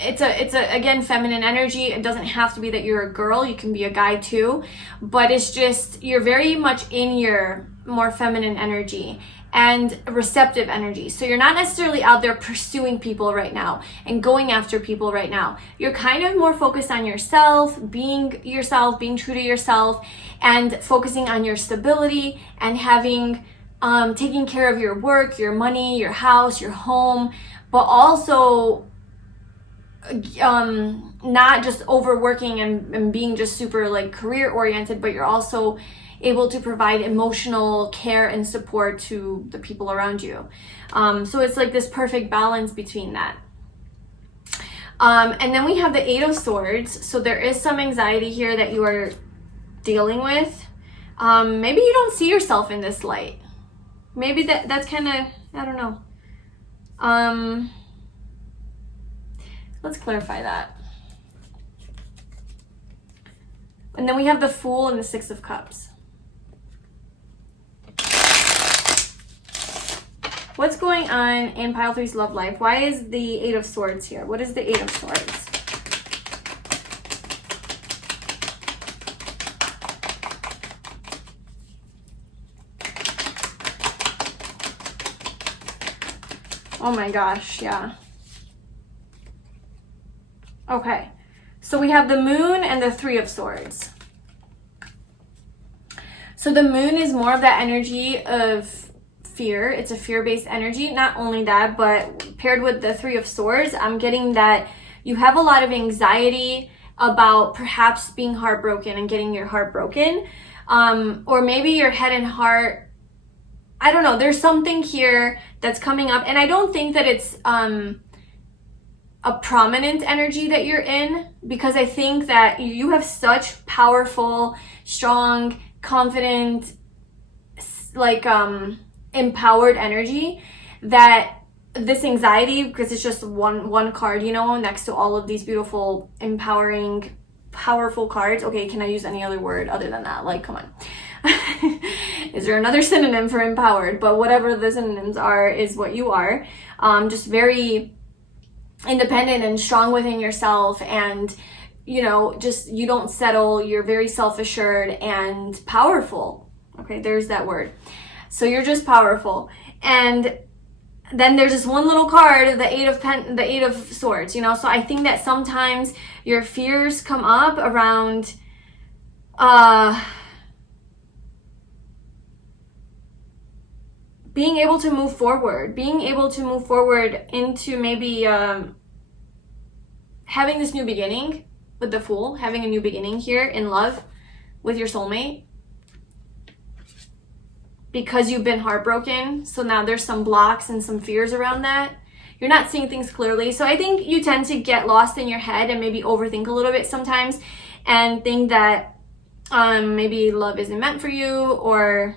It's a again, feminine energy. It doesn't have to be that you're a girl. You can be a guy too. But it's just, you're very much in your more feminine energy and receptive energy. So you're not necessarily out there pursuing people right now and going after people right now. You're kind of more focused on yourself, being true to yourself, and focusing on your stability and having, taking care of your work, your money, your house, your home, but also not just overworking and being just super like career oriented, but you're also able to provide emotional care and support to the people around you. So it's like this perfect balance between that. And then we have the 8 of Swords. So there is some anxiety here that you are dealing with. Maybe you don't see yourself in this light. Maybe that's kind of, I don't know. Let's clarify that. And then we have the Fool and the 6 of Cups. What's going on in pile 3's love life? Why is the 8 of Swords here? What is the 8 of Swords? Oh my gosh, yeah. Okay, so we have the Moon and the 3 of Swords. So the Moon is more of that energy of fear. It's a fear-based energy. Not only that, but paired with the 3 of Swords, I'm getting that you have a lot of anxiety about perhaps being heartbroken and getting your heart broken. Or maybe your head and heart, I don't know, there's something here that's coming up. And I don't think that it's a prominent energy that you're in, because I think that you have such powerful, strong, confident, like empowered energy, that this anxiety, because it's just one card, you know, next to all of these beautiful, empowering, powerful cards. Okay, can I use any other word other than that? Like, come on. Is there another synonym for empowered? But whatever the synonyms are is what you are. Just very independent and strong within yourself, and you know, just you don't settle. You're very self-assured and powerful. Okay, there's that word. So you're just powerful. And then there's this one little card, the 8 of Swords, you know. So I think that sometimes your fears come up around being able to move forward into maybe having this new beginning with the Fool, having a new beginning here in love with your soulmate, because you've been heartbroken. So now there's some blocks and some fears around that. You're not seeing things clearly. So I think you tend to get lost in your head and maybe overthink a little bit sometimes and think that maybe love isn't meant for you, or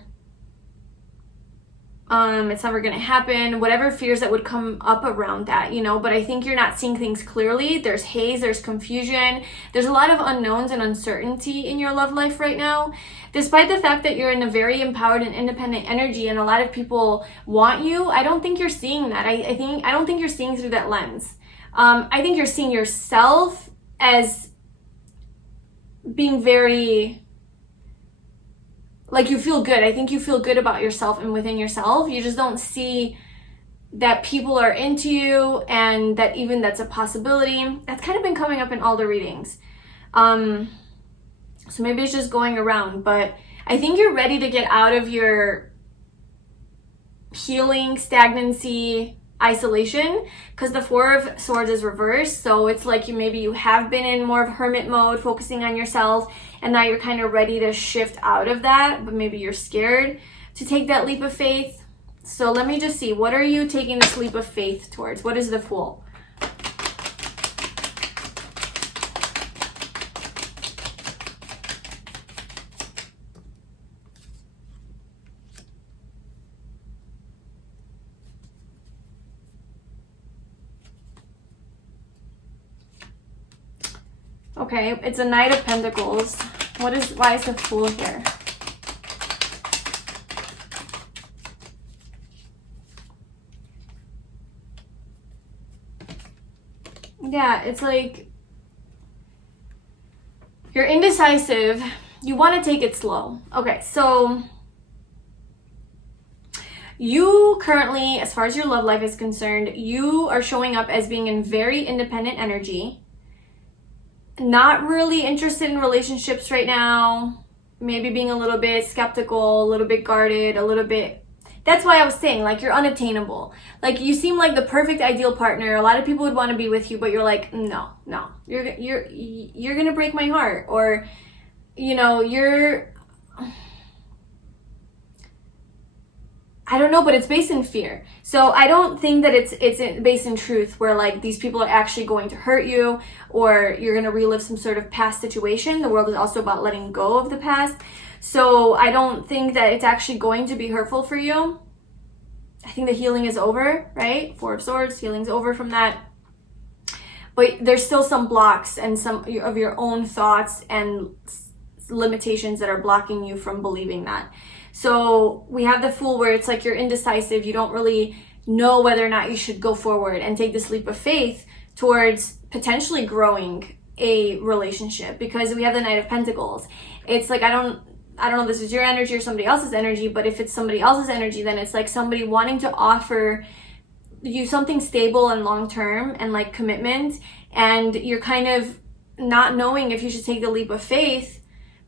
it's never going to happen, whatever fears that would come up around that, you know. But I think you're not seeing things clearly. There's haze, there's confusion, there's a lot of unknowns and uncertainty in your love life right now, despite the fact that you're in a very empowered and independent energy and a lot of people want you. I don't think you're seeing that. I don't think you're seeing through that lens. I think you're seeing yourself as being very, like, you feel good. I think you feel good about yourself and within yourself. You just don't see that people are into you and that even that's a possibility. That's kind of been coming up in all the readings. So maybe it's just going around, but I think you're ready to get out of your healing, stagnancy, isolation, because the Four of Swords is reversed. So it's like maybe you have been in more of hermit mode, focusing on yourself, and now you're kind of ready to shift out of that, but maybe you're scared to take that leap of faith. So let me just see, what are you taking this leap of faith towards? What is the Fool? Okay, it's a Knight of Pentacles. Why is the Fool here? Yeah, it's like you're indecisive. You want to take it slow. Okay, so you currently, as far as your love life is concerned, you are showing up as being in very independent energy. Not really interested in relationships right now. Maybe being a little bit skeptical, a little bit guarded, a little bit. That's why I was saying, like, you're unattainable. Like, you seem like the perfect ideal partner. A lot of people would want to be with you, but you're like, no. You're gonna break my heart, or, you know, I don't know, but it's based in fear. So I don't think that it's based in truth, where like these people are actually going to hurt you, or you're going to relive some sort of past situation. The world is also about letting go of the past. So I don't think that it's actually going to be hurtful for you. I think the healing is over, right? Four of Swords, healing's over from that. But there's still some blocks and some of your own thoughts and limitations that are blocking you from believing that. So we have the Fool, where it's like you're indecisive. You don't really know whether or not you should go forward and take this leap of faith towards potentially growing a relationship, because we have the Knight of Pentacles. It's like, I don't know if this is your energy or somebody else's energy, but if it's somebody else's energy, then it's like somebody wanting to offer you something stable and long-term and like commitment, and you're kind of not knowing if you should take the leap of faith,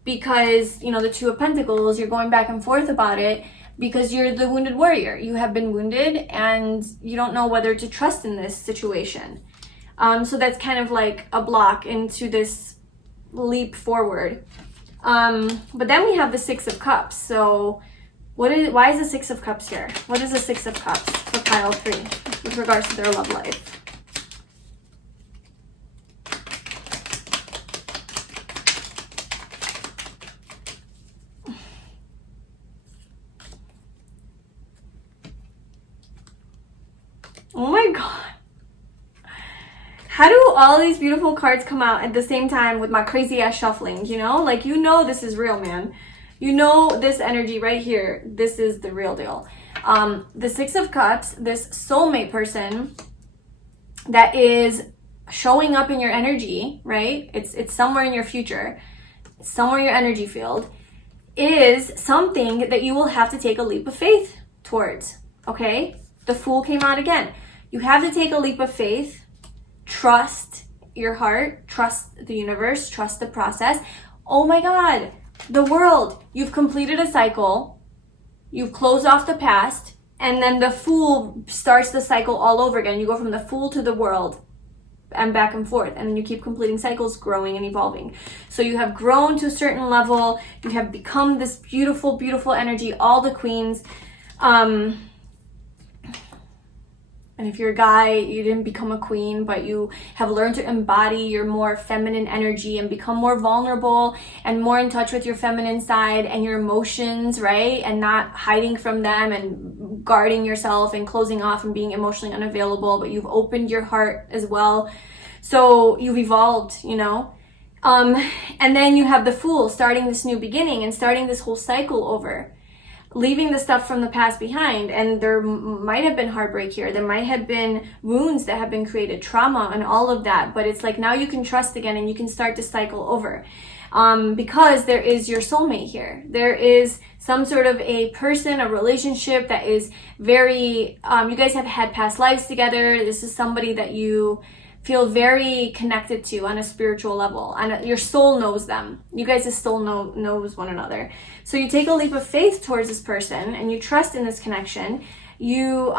because, you know, the Two of Pentacles, you're going back and forth about it because you're the wounded warrior. You have been wounded and you don't know whether to trust in this situation. So that's kind of like a block into this leap forward. But then we have the Six of Cups. So why is the Six of Cups here? What is the Six of Cups for pile 3 with regards to their love life? Oh my god. How do all these beautiful cards come out at the same time with my crazy ass shuffling, you know? Like, you know this is real, man. You know this energy right here. This is the real deal. The Six of Cups, this soulmate person that is showing up in your energy, right? It's somewhere in your future. It's somewhere in your energy field. Is something that you will have to take a leap of faith towards, okay? The Fool came out again. You have to take a leap of faith, trust your heart, trust the universe, trust the process. Oh my God, the world, you've completed a cycle, you've closed off the past, and then the Fool starts the cycle all over again. You go from the Fool to the world and back and forth, and then you keep completing cycles, growing and evolving. So you have grown to a certain level, you have become this beautiful, beautiful energy, all the queens. And if you're a guy, you didn't become a queen, but you have learned to embody your more feminine energy and become more vulnerable and more in touch with your feminine side and your emotions, right? And not hiding from them and guarding yourself and closing off and being emotionally unavailable, but you've opened your heart as well. So you've evolved, you know? And then you have the Fool starting this new beginning and starting this whole cycle over, leaving the stuff from the past behind. And there might have been heartbreak here. There might have been wounds that have been created, trauma and all of that. But it's like now you can trust again and you can start to cycle over. Because there is your soulmate here. There is some sort of a person, a relationship that is very, you guys have had past lives together. This is somebody that you feel very connected to on a spiritual level, and your soul knows them. You guys' soul knows one another. So you take a leap of faith towards this person and you trust in this connection. You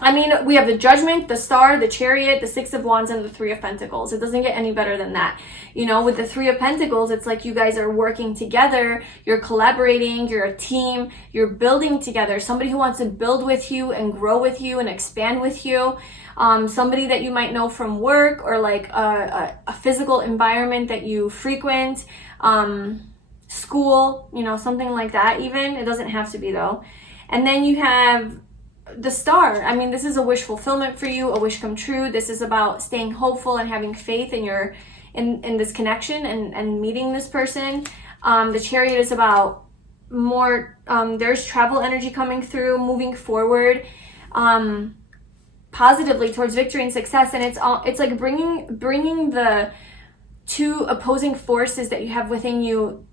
I mean, we have the Judgment, the Star, the Chariot, the Six of Wands, and the Three of Pentacles. It doesn't get any better than that. You know, with the Three of Pentacles, it's like you guys are working together, you're collaborating, you're a team, you're building together. Somebody who wants to build with you and grow with you and expand with you. Somebody that you might know from work, or like a physical environment that you frequent, school, you know, something like that even. It doesn't have to be though. And then you have the Star. I mean, this is a wish fulfillment for you, a wish come true. This is about staying hopeful and having faith in your in this connection and meeting this person. The Chariot is about more, there's travel energy coming through, moving forward positively towards victory and success. And it's like bringing the two opposing forces that you have within you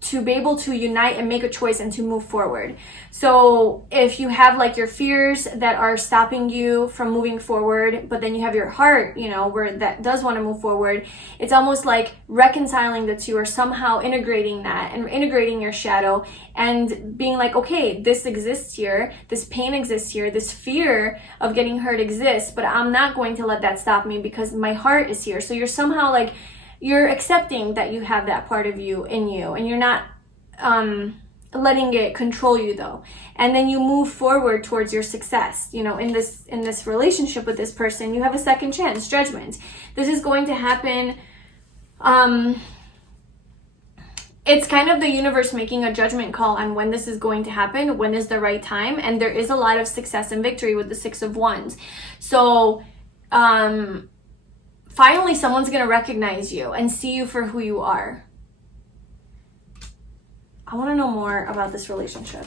to be able to unite and make a choice and to move forward. So if you have like your fears that are stopping you from moving forward, but then you have your heart, you know, where that does want to move forward, it's almost like reconciling the two, or somehow integrating that and integrating your shadow and being like, okay, this exists here, this pain exists here, this fear of getting hurt exists, but I'm not going to let that stop me because my heart is here. So you're somehow like, you're accepting that you have that part of you in you, and you're not letting it control you though. And then you move forward towards your success. You know, in this relationship with this person, you have a second chance, Judgment. This is going to happen. It's kind of the universe making a judgment call on when this is going to happen, when is the right time, and there is a lot of success and victory with the Six of Wands. So finally, someone's going to recognize you and see you for who you are. I want to know more about this relationship.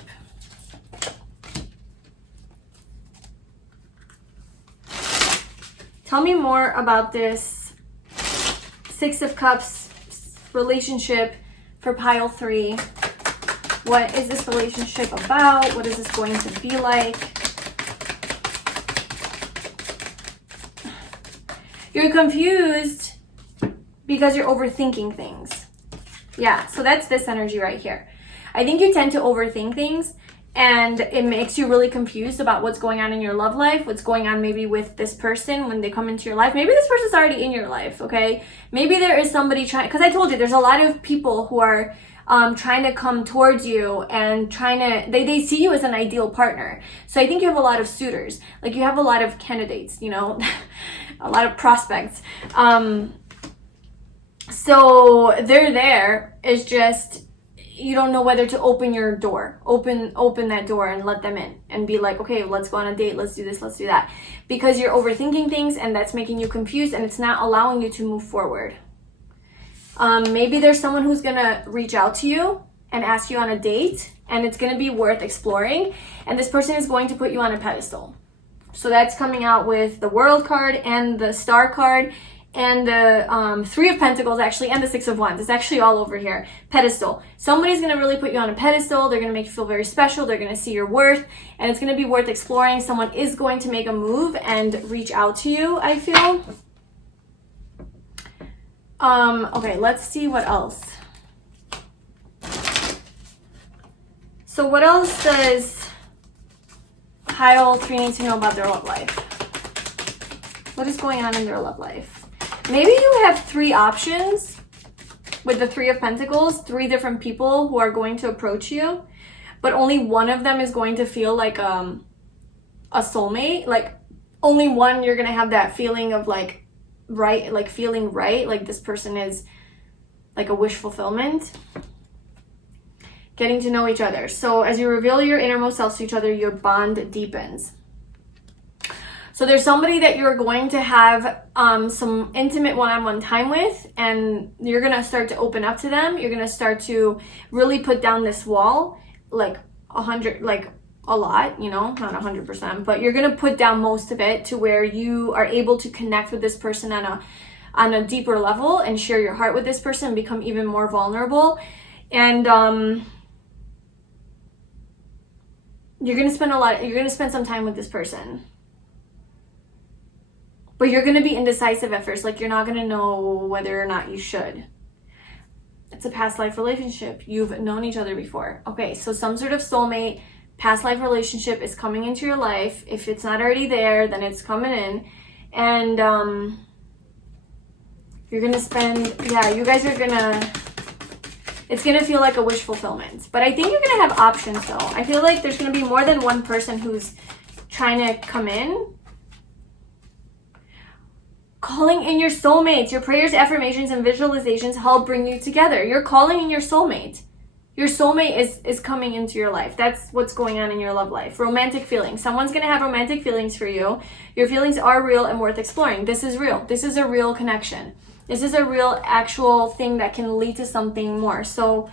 Tell me more about this Six of Cups relationship for pile 3. What is this relationship about? What is this going to be like? You're confused because you're overthinking things. Yeah, so that's this energy right here. I think you tend to overthink things, and it makes you really confused about what's going on in your love life, what's going on maybe with this person when they come into your life. Maybe this person's already in your life, okay? Maybe there is somebody trying, because I told you, there's a lot of people who are trying to come towards you and trying to, they see you as an ideal partner. So I think you have a lot of suitors. Like, you have a lot of candidates, you know, a lot of prospects. So they're there. It's just, you don't know whether to open your door, open that door and let them in and be like, okay, let's go on a date. Let's do this. Let's do that. Because you're overthinking things, and that's making you confused, and it's not allowing you to move forward. Maybe there's someone who's going to reach out to you and ask you on a date, and it's going to be worth exploring. And this person is going to put you on a pedestal. So that's coming out with the World card and the Star card and the Three of Pentacles, actually, and the Six of Wands. It's actually all over here. Pedestal. Somebody's going to really put you on a pedestal. They're going to make you feel very special. They're going to see your worth, and it's going to be worth exploring. Someone is going to make a move and reach out to you, I feel. Okay, let's see what else. So what else does pile 3 need to know about their love life? What is going on in their love life? Maybe you have 3 options with the Three of Pentacles, 3 different people who are going to approach you, but only one of them is going to feel like a soulmate. Like, only one you're going to have that feeling of like, right, like feeling right, like this person is like a wish fulfillment. Getting to know each other. So as you reveal your innermost selves to each other, your bond deepens. So there's somebody that you're going to have some intimate one-on-one time with, and you're going to start to open up to them. You're going to start to really put down this wall, like a lot, you know, not 100%, but you're going to put down most of it to where you are able to connect with this person on a deeper level and share your heart with this person and become even more vulnerable. And you're going to spend some time with this person. But you're going to be indecisive at first. Like, you're not going to know whether or not you should. It's a past life relationship. You've known each other before. Okay, so some sort of soulmate, past life relationship is coming into your life. If it's not already there, then it's coming in. And you're gonna spend, yeah, you guys are gonna, it's gonna feel like a wish fulfillment. But I think you're gonna have options though. I feel like there's gonna be more than one person who's trying to come in. Calling in your soulmates. Your prayers, affirmations, and visualizations help bring you together. You're calling in your soulmate. Your soulmate is coming into your life. That's what's going on in your love life. Romantic feelings. Someone's going to have romantic feelings for you. Your feelings are real and worth exploring. This is real. This is a real connection. This is a real actual thing that can lead to something more. So,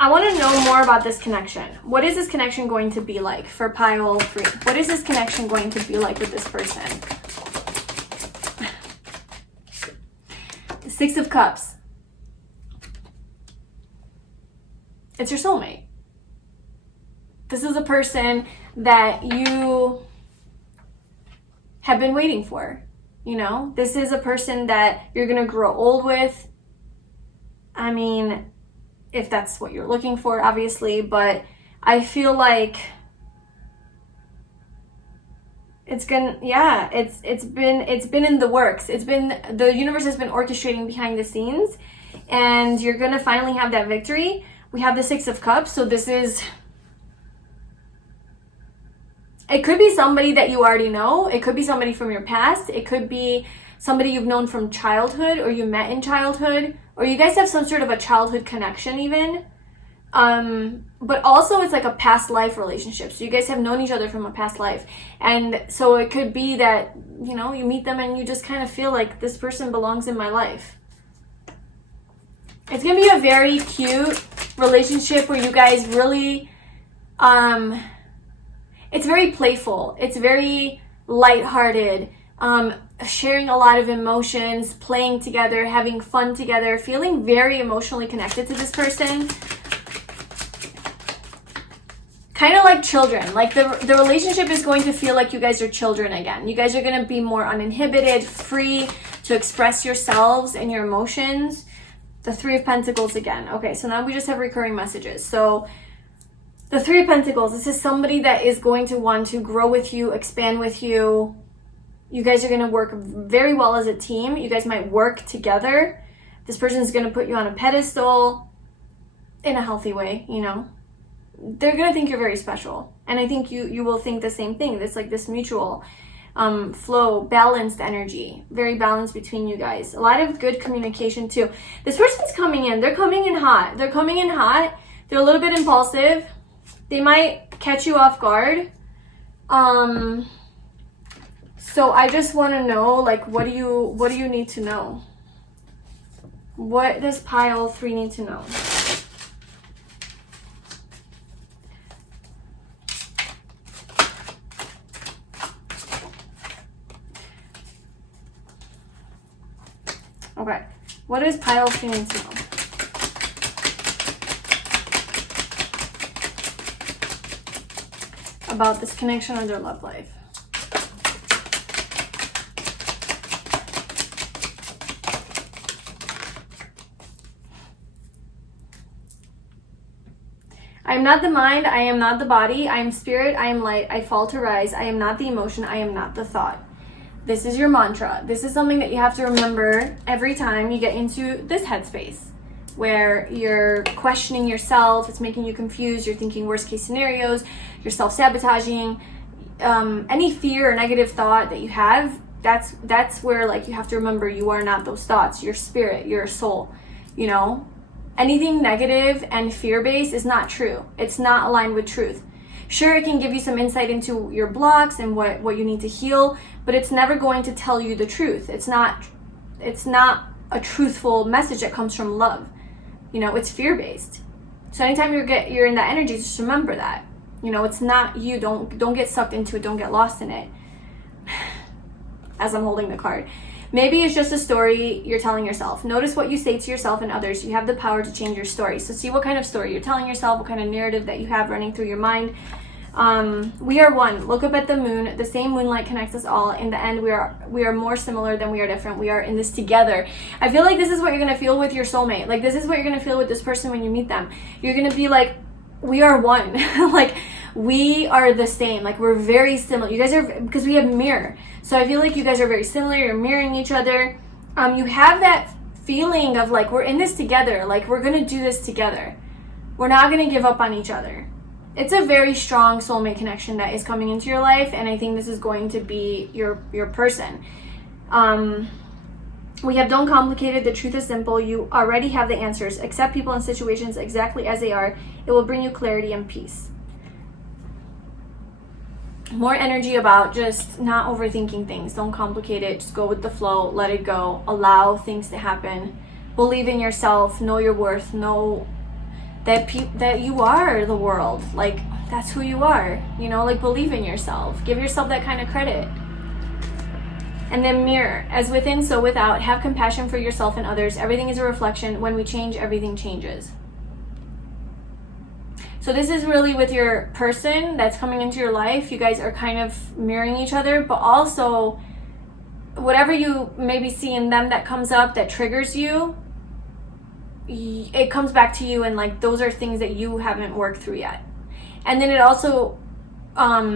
I want to know more about this connection. What is this connection going to be like for pile 3? What is this connection going to be like with this person? The 6 of Cups. It's your soulmate. This is a person that you have been waiting for. You know, this is a person that you're going to grow old with. I mean, if that's what you're looking for, obviously, but I feel like it's gonna, yeah, it's been in the works. It's been, the universe has been orchestrating behind the scenes, and you're gonna finally have that victory. We have the 6 of Cups, so this is, it could be somebody that you already know. It could be somebody from your past. It could be somebody you've known from childhood, or you met in childhood, or you guys have some sort of a childhood connection even. But also it's like a past life relationship. So you guys have known each other from a past life. And so it could be that, you know, you meet them and you just kind of feel like this person belongs in my life. It's going to be a very cute relationship where you guys really, it's very playful. It's very lighthearted. Sharing a lot of emotions, playing together, having fun together, feeling very emotionally connected to this person. Kind of like children. Like the relationship is going to feel like you guys are children again. You guys are going to be more uninhibited, free to express yourselves and your emotions. The 3 of Pentacles again. Okay, so now we just have recurring messages. So the 3 of Pentacles, this is somebody that is going to want to grow with you, expand with you. You guys are going to work very well as a team. You guys might work together. This person is going to put you on a pedestal in a healthy way, you know. They're going to think you're very special. And I think you will think the same thing. It's like this mutual flow, balanced energy. Very balanced between you guys. A lot of good communication too. This person's coming in. They're coming in hot. They're coming in hot. They're a little bit impulsive. They might catch you off guard. So I just want to know, like, what do you need to know? What does pile 3 need to know? Okay, what does pile 3 need to know? About this connection or their love life? I am not the mind, I am not the body, I am spirit, I am light, I fall to rise, I am not the emotion, I am not the thought. This is your mantra. This is something that you have to remember every time you get into this headspace where you're questioning yourself, it's making you confused, you're thinking worst case scenarios, you're self-sabotaging, any fear or negative thought that you have, that's where, like, you have to remember you are not those thoughts, your spirit, your soul, you know? Anything negative and fear-based is not true. It's not aligned with truth. Sure, it can give you some insight into your blocks and what you need to heal, but it's never going to tell you the truth. It's not a truthful message that comes from love. You know, it's fear-based. So anytime you're in that energy, just remember that. You know, it's not you. Don't get sucked into it. Don't get lost in it. As I'm holding the card. Maybe it's just a story you're telling yourself. Notice what you say to yourself and others. You have the power to change your story. So see what kind of story you're telling yourself, what kind of narrative that you have running through your mind. We are one. Look up at the moon. The same moonlight connects us all. In the end, we are more similar than we are different. We are in this together. I feel like this is what you're gonna feel with your soulmate. Like, this is what you're gonna feel with this person when you meet them. You're gonna be like, we are one. Like, we are the same. Like, we're very similar. You guys are, because we have mirror. So I feel like you guys are very similar. You're mirroring each other. You have that feeling of like, we're in this together. Like, we're gonna do this together. We're not gonna give up on each other. It's a very strong soulmate connection that is coming into your life, and I think this is going to be your person. We have don't complicate it. The truth is simple. You already have the answers. Accept people and situations exactly as they are. It will bring you clarity and peace. More energy about just not overthinking things. Don't complicate it. Just go with the flow. Let it go. Allow things to happen. Believe in yourself. Know your worth. Know that you are the world. Like, that's who you are. You know, like, believe in yourself. Give yourself that kind of credit. And then mirror. As within, so without. Have compassion for yourself and others. Everything is a reflection. When we change, everything changes. So this is really with your person that's coming into your life. You guys are kind of mirroring each other, but also whatever you maybe see in them that comes up that triggers you, it comes back to you, and like, those are things that you haven't worked through yet. And then it also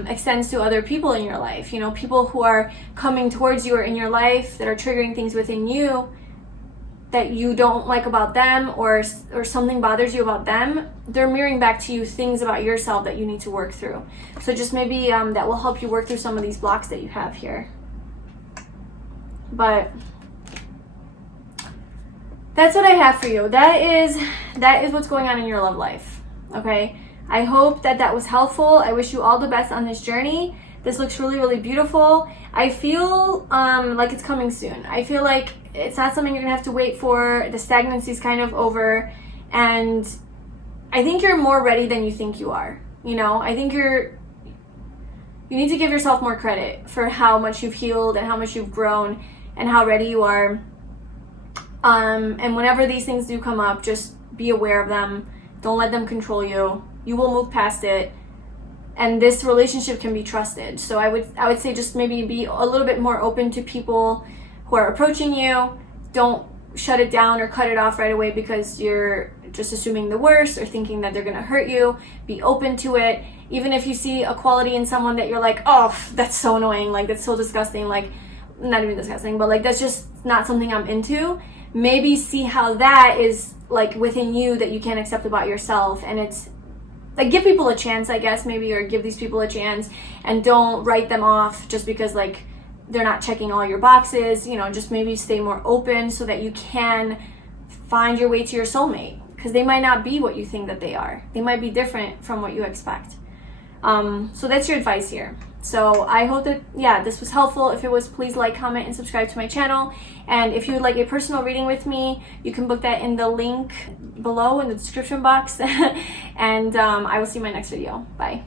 extends to other people in your life. You know, people who are coming towards you or in your life that are triggering things within you that you don't like about them, or something bothers you about them. They're mirroring back to you things about yourself that you need to work through. So just maybe that will help you work through some of these blocks that you have here. But that's what I have for you. That is what's going on in your love life. Okay, I hope that was helpful. I wish you all the best on this journey. This looks really, really beautiful. I feel like it's coming soon. I feel like it's not something you're gonna have to wait for. The stagnancy is kind of over, and I think you're more ready than you think you are. You know, I think you need to give yourself more credit for how much you've healed and how much you've grown and how ready you are. And whenever these things do come up, just be aware of them. Don't let them control you. You will move past it. And this relationship can be trusted. So I would say just maybe be a little bit more open to people who are approaching you. Don't shut it down or cut it off right away because you're just assuming the worst or thinking that they're gonna hurt you. Be open to it. Even if you see a quality in someone that you're like, oh, that's so annoying, like, that's so disgusting, like, not even disgusting, but like, that's just not something I'm into. Maybe see how that is like within you that you can't accept about yourself, and it's like, give people a chance, I guess, maybe, or give these people a chance, and don't write them off just because like they're not checking all your boxes. You know, just maybe stay more open so that you can find your way to your soulmate, because they might not be what you think that they are. They might be different from what you expect. So that's your advice here. So I hope that, yeah, this was helpful. If it was, please like, comment, and subscribe to my channel. And if you would like a personal reading with me, you can book that in the link below in the description box. And I will see you in my next video. Bye.